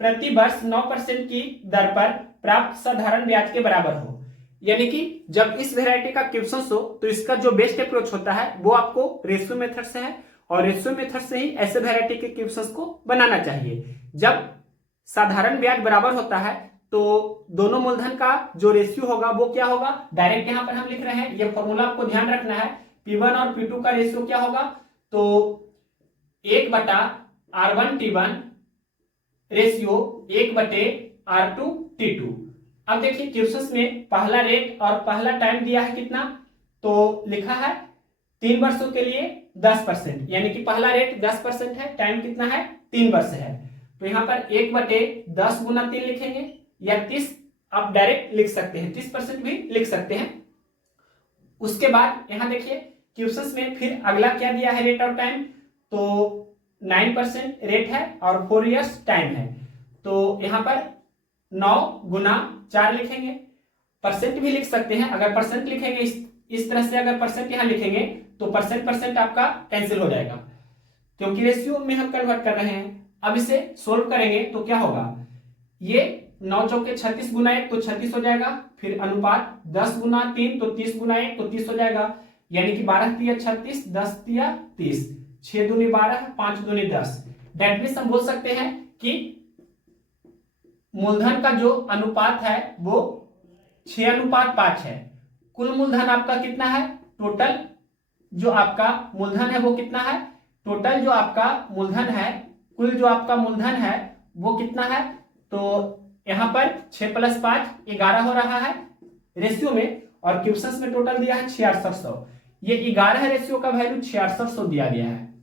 प्रति वर्ष 9% की दर पर प्राप्त साधारण ब्याज के बराबर हो। यानी कि जब इस वेराइटी का क्वेश्चन हो तो इसका जो बेस्ट अप्रोच होता है वो आपको रेशियो मेथड से है और रेशियो मेथड से ही ऐसे वेराइटी के क्वेश्चंस को बनाना चाहिए। जब साधारण ब्याज बराबर होता है तो दोनों मूलधन का जो रेशियो होगा वो क्या होगा, डायरेक्ट यहां पर हम लिख रहे हैं, ये फॉर्मूला आपको ध्यान रखना है। P1 और P2 का रेशियो क्या होगा, तो 1/R1T1 रेशियो 1/R2T2। अब देखिए क्वेश्चन में पहला रेट और पहला टाइम दिया है कितना, तो लिखा है 3 वर्षों के लिए 10%, यानी कि पहला रेट 10% है, टाइम कितना है 3 वर्ष है। तो यहाँ पर 1/10 गुना 3 लिखेंगे, या 30 आप डायरेक्ट लिख सकते हैं, 30% भी लिख सकते हैं। उसके बाद यहाँ देखिए क्वेश्चंस में फिर अगला क्या दिया है रेट और टाइम, तो 9% रेट है और 4 इयर्स टाइम है। तो यहाँ पर 9 गुना 4 लिखेंगे, परसेंट भी लिख सकते हैं। अगर परसेंट लिखेंगे इस तरह से, अगर परसेंट यहाँ लिखेंगे तो परसेंट आपका कैंसिल हो जाएगा, क्योंकि रेशियो में हम कन्वर्ट कर रहे हैं। अब इसे सोल्व करेंगे तो क्या होगा, ये 9 चौके 36 गुना 1 तो 36 हो जाएगा, फिर अनुपात 10 गुना 3 तो 30 गुना 1 तो 30 हो जाएगा, यानी कि 12 तिया 36, 10 तिया 30, 6 दूनी 12, 5 दूनी 10। दैट मीन्स हम बोल सकते हैं कि मूलधन का जो अनुपात है वो 6:5 है। कुल मूलधन आपका कितना है, टोटल जो आपका मूलधन है वो कितना है, टोटल जो आपका मूलधन है, कुल जो आपका मूलधन है वो कितना है, तो यहाँ पर 6 + 5 11 हो रहा है रेशियो में, और क्वेश्चंस में टोटल दिया है 6600। ये 11 रेशियो का वैल्यू 6600 दिया गया है,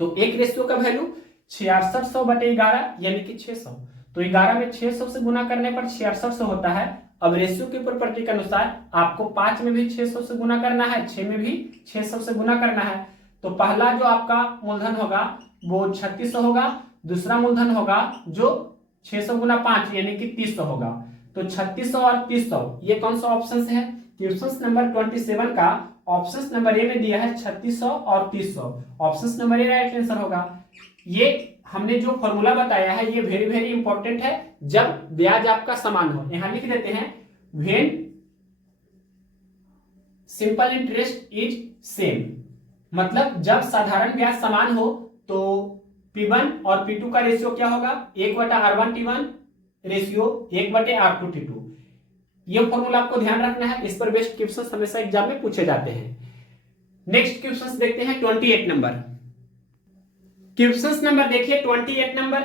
तो एक रेशियो का वैल्यू 6600/11 यानी कि 600। तो 11 में 600 से गुना करने पर 6600 होता है। अब रेशियो की प्रॉपर्टी के अनुसार आपको 5 में भी 600 से गुना करना है, 6 में भी 600 से गुना करना है। तो पहला जो आपका मूलधन होगा वो 3600 होगा, दूसरा मूलधन होगा जो 600 गुना 5 यानी कि 300 होगा। तो 3600 और 300 ये कौन सा ऑप्शन है, क्वेश्चन नंबर 27 का ऑप्शन नंबर ए में दिया है 3600 और 300, option number A right answer होगा। ये हमने जो फॉर्मूला बताया है ये वेरी वेरी इंपॉर्टेंट है, जब ब्याज आपका समान हो। यहां लिख देते हैं when simple interest is same, मतलब जब साधारण ब्याज समान हो तो P1 और P2 का रेशियो क्या होगा, 1/R1T1 रेशियो 1/R2T2। ये फॉर्मूला आपको ध्यान रखना है, इस पर बेस्ड क्वेश्चंस हमेशा एग्जाम में पूछे जाते हैं। नेक्स्ट क्वेश्चंस देखते हैं 28 नंबर। क्वेश्चंस नंबर देखिए 28 नंबर।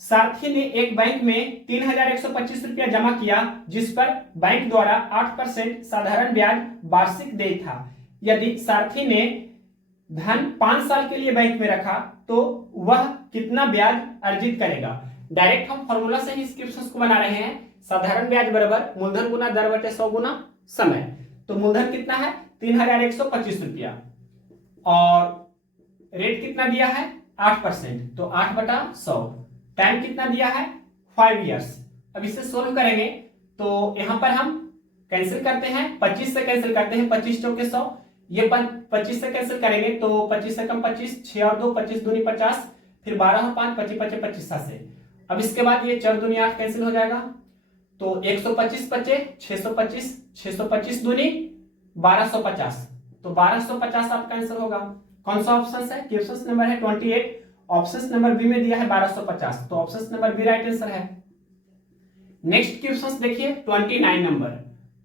सारथी ने एक बैंक में 3125 रुपया जमा किया, जिस पर बैंक द्वारा 8% साधारण ब्याज वार्षिक देय था। यदि सारथी ने धन 5 साल के लिए बैंक में रखा तो वह कितना ब्याज अर्जित करेगा। डायरेक्ट हम फॉर्मूला से ही इस क्वेश्चन को बना रहे हैं। साधारण ब्याज बराबर मूलधन गुना दर बटे 100 गुना समय। तो मूलधन कितना है 3125 रुपया, और रेट कितना दिया है 8%, तो 8/100। टाइम कितना दिया है 5 इयर्स। अब इसे सोल्व करेंगे तो यहां पर हम कैंसिल करते हैं, 25 से कैंसिल करते हैं, 25 चौके 100, ये 25 से कैंसिल करेंगे तो 25 से कम 25, 6 और 2 25 दूनी 50, फिर 12 और 5 25 25 25 से। अब इसके बाद ये 4 दूनी 8 कैंसिल हो जाएगा, तो 125 बचे, 625, 625 दूनी 1250, तो 1250 आपका आंसर होगा। कौन सा ऑप्शन है, क्वेश्चन नंबर है 28, ऑप्शन नंबर बी में दिया है 1250, तो option number B right answer है। नेक्स्ट क्वेश्चन देखिए 29 नंबर।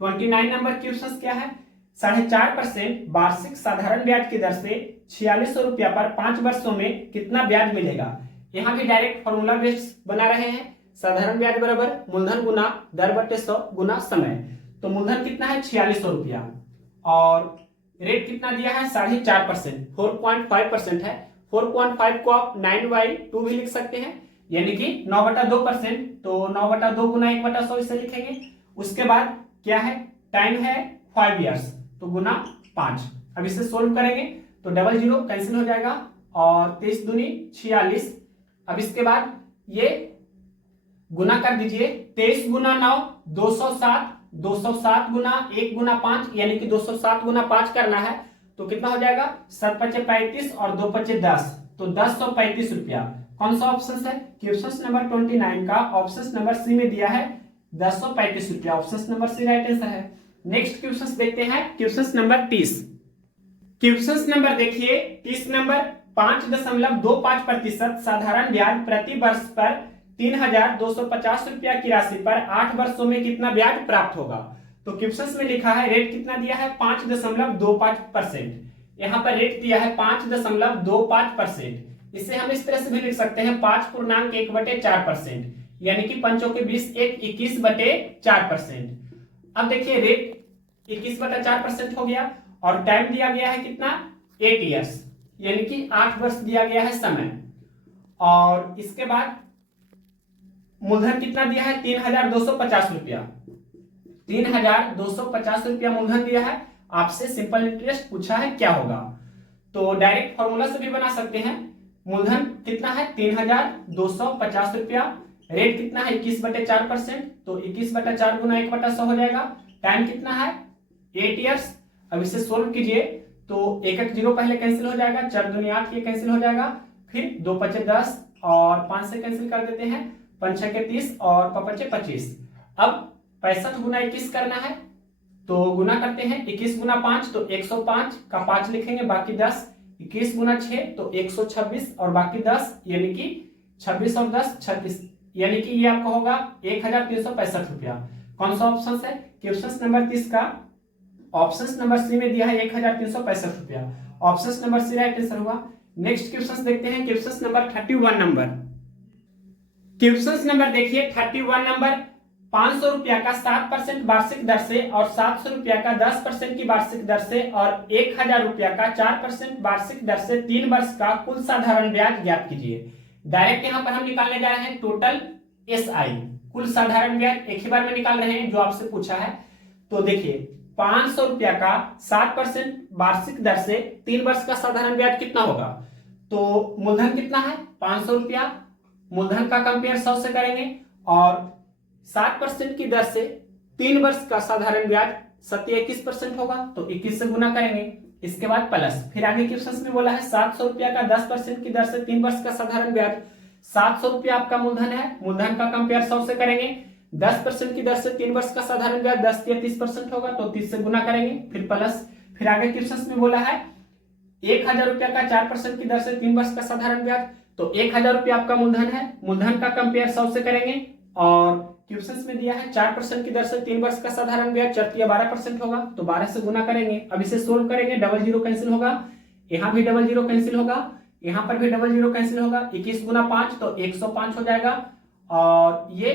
29 नंबर क्वेश्चन क्या है, 4.5% वार्षिक साधारण ब्याज की दर से 4600 रुपया पर 5 वर्षों में कितना ब्याज मिलेगा। यहां भी डायरेक्ट फॉर्मूला बेस्ड बना रहे हैं। साधारण ब्याज बराबर मूलधन गुना दर बटे 100 गुना समय। तो मूलधन कितना है 4600 रुपया, और रेट कितना दिया है 4.5%, 4.5% है। 4.5 को आप 9/2 भी लिख सकते हैं, यानी कि 9/2%, तो 9/2 गुना 1/100 इसे लिखेंगे। उसके बाद क्या है, टाइम है 5 इयर्स, तो गुना 5। अब इसे सोल्व करेंगे तो 00 कैंसिल हो जाएगा, और 23 दूनी 46। अब इसके बाद ये गुना कर दीजिए, 23 गुना 9 207, 207 गुना 1 गुना 5 यानी कि 207 गुना 5 करना है, तो कितना हो जाएगा 7 × 5 = 35 और 2 × 5 = 10, तो 1035 रुपया। कौन सा ऑप्शन है, क्वेश्चन नंबर 29 का ऑप्शन नंबर सी में दिया है 1035 रुपया, option number C right answer है। नेक्स्ट क्वेश्चन देखते हैं क्वेश्चन नंबर 30। क्वेश्चन नंबर देखिए 30 नंबर, 5.25% साधारण ब्याज प्रति वर्ष पर 3250 रुपया की राशि पर 8 वर्षों में कितना ब्याज प्राप्त होगा। तो क्वेश्चन में लिखा है रेट कितना दिया है 5.25%, यहाँ पर रेट दिया है 5.25%। इसे हम इस तरह से भी लिख सकते हैं 5.1/4%, यानी कि 5 के 20 1 21/4%। अब देखिए रेट 21/4% हो गया, और टाइम दिया गया है कितना 8 ईयर्स, यानी कि 8 वर्ष दिया गया है समय। और इसके बाद मूलधन कितना दिया है? 3,250 रुपया। 3,250 रुपया मूलधन दिया है। आपसे सिंपल इंटरेस्ट पूछा है क्या होगा, तो डायरेक्ट फॉर्मूला से भी बना सकते हैं। मूलधन कितना है? 3,250 रुपया। रेट कितना है? 21/4%, तो 21/4 गुना 1/100 हो जाएगा। टाइम कितना है? 8 ईयर्स। अब इसे सोल्व कीजिए तो एक एक जीरो पहले कैंसिल हो जाएगा, 4 दूनी 8 ये कैंसिल हो जाएगा, फिर 2 पचे 10 और 5 से कैंसिल कर देते हैं, 5 6 के 30 और 5 पचे 25। अब 65 गुना 21 करना है, तो गुना करते हैं। 21 गुना 5 तो 105 का 5 लिखेंगे, बाकी 10। 21 गुना 6 तो 126 और बाकी 10, यानी कि 26 और 10 36, यानी कि ये आपका होगा 1,365 रुपया। कौन सा ऑप्शन है? क्वेश्चन नंबर 30 का ऑप्शन नंबर सी में दिया है 1,365 रुपया। Option number C right answer हुआ। नेक्स्ट क्वेश्चन देखते हैं, question number 31 number. Question number देखिए 31 नंबर। 500 रुपया का 7% वार्षिक दर से और 700 रुपया का 10% की वार्षिक दर से और 1,000 रुपया का 4% वार्षिक दर से 3 वर्ष का कुल साधारण ब्याज ज्ञात कीजिए। डायरेक्ट यहां पर हम निकालने जा रहे हैं टोटल एसआई, कुल साधारण ब्याज एक ही बार में निकाल रहे हैं जो आपसे पूछा है। तो देखिए 500 रुपया का 7% वार्षिक दर से 3 वर्ष का साधारण ब्याज कितना होगा? तो मूलधन कितना है? 500 रुपया। मूलधन का कंपेयर 100 से करेंगे और 7% की दर से 3 वर्ष का साधारण ब्याज 21% होगा, तो 21 से गुना करेंगे। इसके बाद प्लस, फिर आगे क्वेश्चन में बोला है 700 रुपया का 10% की दर से 3 वर्ष का साधारण ब्याज। 700 रुपया आपका मूलधन है, मूलधन का कंपेयर 100 से करेंगे। 10% की दर से 3 वर्ष का साधारण ब्याज 10 या 30% होगा, तो 30 से गुना करेंगे, फिर प्लस। फिर आगे क्वेश्चन में बोला है 1,000 रुपया का 4% की दर से 3 वर्ष का साधारण ब्याज, तो 1,000 रुपया आपका मूलधन है, मूलधन का कंपेयर 100 से करेंगे। और क्वेश्चन में दिया है 4% की दर से 3 वर्ष का साधारण ब्याज 4 या 12% होगा, तो 12 से गुना करेंगे। अब इसे सोल्व करेंगे, डबल जीरो कैंसिल होगा, यहां भी डबल जीरो कैंसिल होगा, यहां पर भी डबल जीरो कैंसिल होगा। 21 गुना 5 तो 105 हो जाएगा, और ये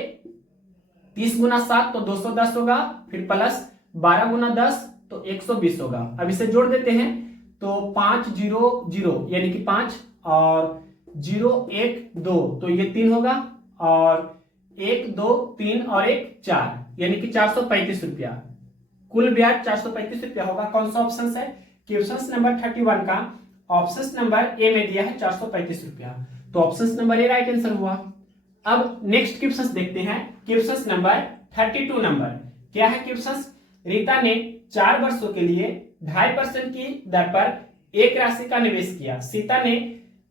30 गुना 7 तो 210 होगा, फिर प्लस 12 गुना 10 तो 120 होगा। अब इसे जोड़ देते हैं तो 5 0 0 यानी कि 5 और 0 1 2 तो ये 3 होगा, और 1 2 3 और 1 4 यानी कि 435 रुपया। कुल ब्याज 435 रुपया होगा। कौन सा ऑप्शन है? क्वेश्चन नंबर 31 का ऑप्शन नंबर ए में दिया है 435 रुपया, तो option number A right answer हुआ। अब नेक्स्ट क्वेश्चन देखते हैं, क्वेश्चन नंबर 32 नंबर। क्या है क्वेश्चन? रीता ने 4 वर्षों के लिए 2.5% की दर पर एक राशि का निवेश किया। सीता ने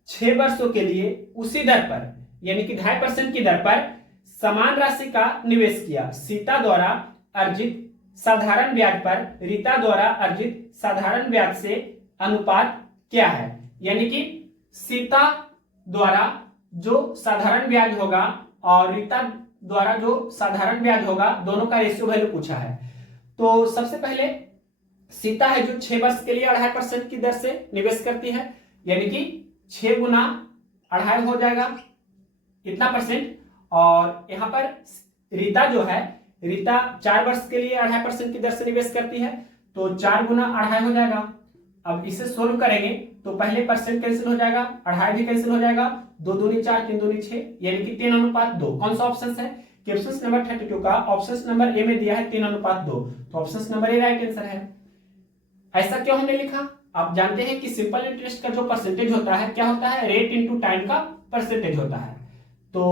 6 वर्षों के लिए उसी दर पर यानी कि 2.5% की दर पर समान राशि का निवेश किया। सीता द्वारा अर्जित साधारण ब्याज पर रीता द्वारा अर्जित साधारण ब्याज से अनुपात क्या है? यानी कि सीता द्वारा जो साधारण ब्याज होगा और रीता द्वारा जो साधारण ब्याज होगा, दोनों का रेशियो वैल्यू पूछा है। तो सबसे पहले सीता है जो 6 वर्ष के लिए 2.5% की दर से निवेश करती है, यानी कि 6 गुना 2.5 हो जाएगा इतना परसेंट। और यहां पर रीता जो है, रीता 4 वर्ष के लिए 2.5% की दर से निवेश करती है, तो 4 गुना 2.5 हो जाएगा। अब इसे सोल्व करेंगे तो पहले परसेंट कैंसिल हो जाएगा, 2.5 भी कैंसिल हो जाएगा, 2 दूनी 4 3 दूनी 6 यानी कि 3:2। कौन सा ऑप्शन है? क्वेश्चन नंबर 32 का ऑप्शन नंबर ए में दिया है 3:2, तो option number A right answer है। ऐसा क्यों हमने लिखा? आप जानते हैं कि सिंपल इंटरेस्ट का जो परसेंटेज होता है क्या होता है? रेट इनटू टाइम का परसेंटेज होता है। तो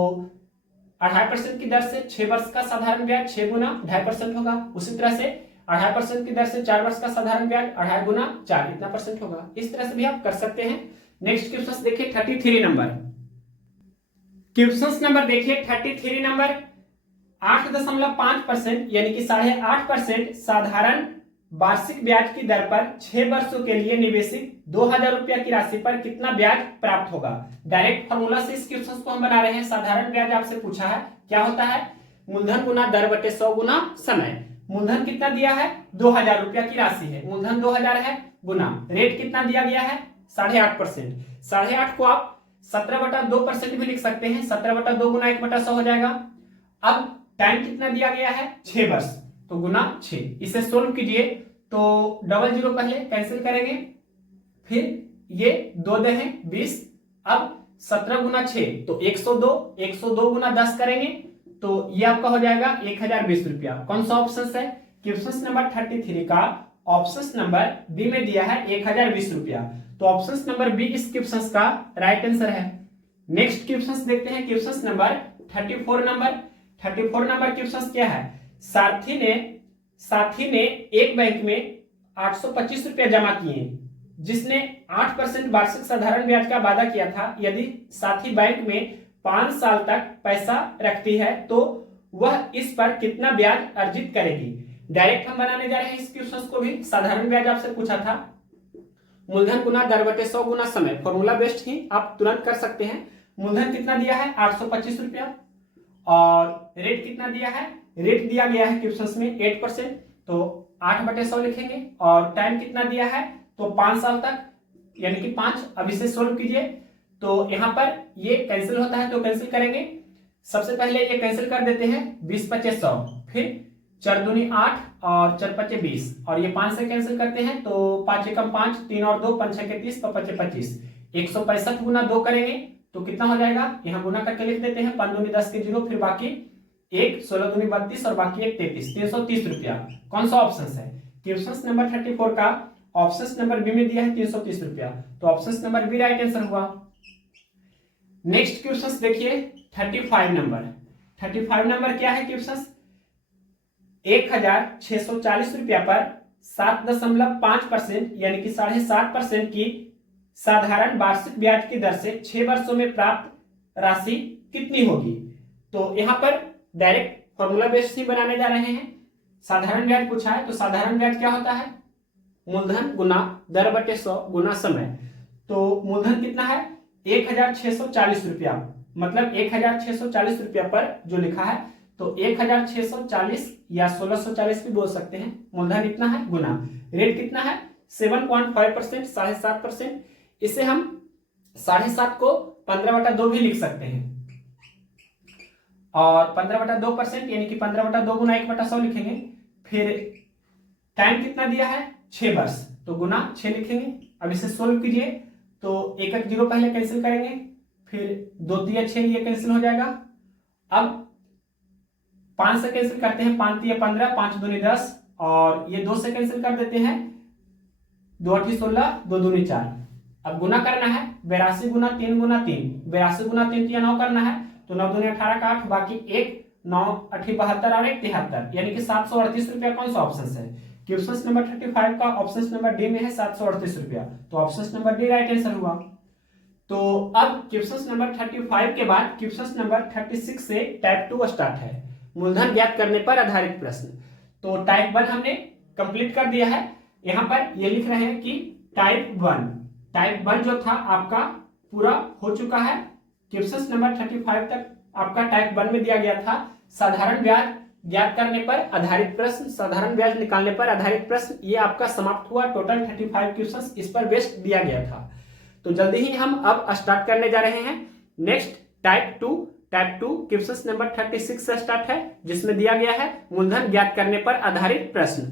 2.5% की दर से 6 वर्ष का साधारण ब्याज 6 गुना 2.5% होगा। उसी तरह से 2.5% की दर से 4 वर्ष का साधारण ब्याज 2.5 गुना 4 इतना परसेंट होगा। इस तरह से भी आप कर सकते हैं। नेक्स्ट क्वेश्चन देखिए 33 नंबर। क्वेश्चन नंबर देखिए 33 नंबर। 8.5% यानी कि 8.5% साधारण वार्षिक ब्याज की दर पर 6 वर्षों के लिए निवेशित 2,000 रुपया की राशि पर कितना ब्याज प्राप्त होगा? डायरेक्ट फॉर्मूला से इस क्वेश्चन को हम बना रहे हैं। साधारण ब्याज आपसे पूछा है, क्या होता है? मूलधन गुना दर बटे 100 गुना समय। मूलधन कितना दिया है? 2,000 रुपया की राशि है, मूलधन 2,000 है, गुना रेट कितना दिया गया है? 8.5%। 8.5 को आप 17/2% भी लिख सकते हैं। 17/2 गुना 1/100 हो जाएगा। अब टाइम कितना दिया गया है? 6 वर्ष, तो गुना 6। इसे सोल्व कीजिए तो डबल जीरो पहले कैंसिल करेंगे, फिर ये 2 दे हैं 20, अब 17 गुना 6 तो 102, 102 गुना 10 करेंगे तो ये आपका हो जाएगा 1020 रुपया। कौन सा ऑप्शन है? क्वेश्चन नंबर 33 का ऑप्शन नंबर बी में दिया है 1020 रुपया। तो ऑप्शन नंबर बी इस क्वेश्चन का राइट आंसर है। नेक्स्ट क्वेश्चन देखते हैं, क्वेश्चन नंबर 34 नंबर क्वेश्चन क्या है? साथी ने एक बैंक में 825 रुपया जमा किए, जिसने 8% वार्षिक साधारण ब्याज का वादा किया था। यदि साथी बैंक में 5 साल तक पैसा रखती है तो वह इस पर कितना ब्याज अर्जित करेगी? डायरेक्ट हम बनाने जा रहे हैं इस क्वेश्चन को भी। साधारण ब्याज आपसे पूछा था, मूलधन गुना दर बटे 100 गुना समय, फॉर्मूला बेस्ड ही आप तुरंत कर सकते हैं। मूलधन कितना दिया है? 825 रुपया। और रेट कितना दिया है? रेट दिया गया है क्वेश्चन में 8%, तो 8/100 लिखेंगे। और टाइम कितना दिया है? तो 5 साल तक, यानी कि 5। अब इसे सोल्व कीजिए तो यहां पर ये कैंसिल होता है तो कैंसिल करेंगे। सबसे पहले ये कैंसिल कर देते हैं, 20×5 100, फिर 4 दूनी 8 और 4×5 20, और ये 5 से कैंसिल करते हैं तो 5 एकम 5, 3 और 2 5 6 30, 5 25। 165 गुना 2 करेंगे तो कितना हो जाएगा? यहाँ गुना करके लिख देते हैं, 5 दूनी 10 के 0, फिर बाकी 1, 16 दूनी 32 और बाकी 1 33, 330 रुपया। कौन सा ऑप्शन है? क्वेश्चन नंबर 34 का ऑप्शन नंबर बी में दिया है 330 रुपया, तो option number B right answer हुआ। नेक्स्ट क्वेश्चन देखिए 35 नंबर क्या है क्वेश्चन? 1640 रुपया पर 7.5% यानी कि 7.5% की साधारण वार्षिक ब्याज की दर से 6 वर्षों में प्राप्त राशि कितनी होगी? तो यहां पर डायरेक्ट फॉर्मूला बेस्ड ही बनाने जा रहे हैं। साधारण ब्याज पूछा है तो साधारण ब्याज क्या होता है? मूलधन गुना दर बटे 100 गुना समय। तो मूलधन कितना है? 1640 रुपया, मतलब 1640 रुपया पर जो लिखा है तो 1640 या 1640 भी बोल सकते हैं। मूलधन इतना है गुना रेट कितना है? 7.5%, 7.5%। इसे हम 7.5 को 15/2 भी लिख सकते हैं, और 15/2% यानी कि 15/2 गुना 1/100 लिखेंगे। फिर टाइम कितना दिया है? 6 वर्ष, तो गुना 6 लिखेंगे। अब इसे सोल्व कीजिए तो 1 0 पहले कैंसिल करेंगे, फिर 2 3 6 ये कैंसिल हो जाएगा। अब 5 से कैंसिल करते हैं, 5 3 15, 5 दूनी 10, और ये 2 से कैंसिल कर देते हैं, 2 8 16, 2 दूनी 4। अब गुना करना है, 82 गुना 3 गुना 3, 82 गुना 3 तो 9 करना है, तो 9 दूनी 18 का 8, बाकी 1 9 8 72 और 1 73, यानी कि 738 रुपया। कौन सा ऑप्शन है? क्वेश्चन नंबर 35 का ऑप्शन नंबर डी में है 738 रुपया, तो option number D right answer हुआ। तो अब क्वेश्चन नंबर 35 के बाद क्वेश्चन नंबर 36 से टाइप 2 स्टार्ट है, मूलधन ज्ञात करने पर आधारित प्रश्न। तो टाइप 1 हमने कंप्लीट कर दिया है। यहां पर ये लिख रहे हैं कि टाइप 1 जो था आपका पूरा हो चुका है। क्वेश्चन नंबर 35 तक आपका टाइप 1 में दिया गया था साधारण ब्याज ज्ञात करने पर आधारित प्रश्न, साधारण ब्याज निकालने पर आधारित प्रश्न, ये आपका समाप्त हुआ। टोटल 35 क्वेश्चन इस पर बेस्ड दिया गया था। तो जल्दी ही हम अब स्टार्ट करने जा रहे हैं नेक्स्ट टाइप 2 क्वेश्चन नंबर 36 से स्टार्ट है, जिसमें दिया गया है मूलधन ज्ञात करने पर आधारित प्रश्न।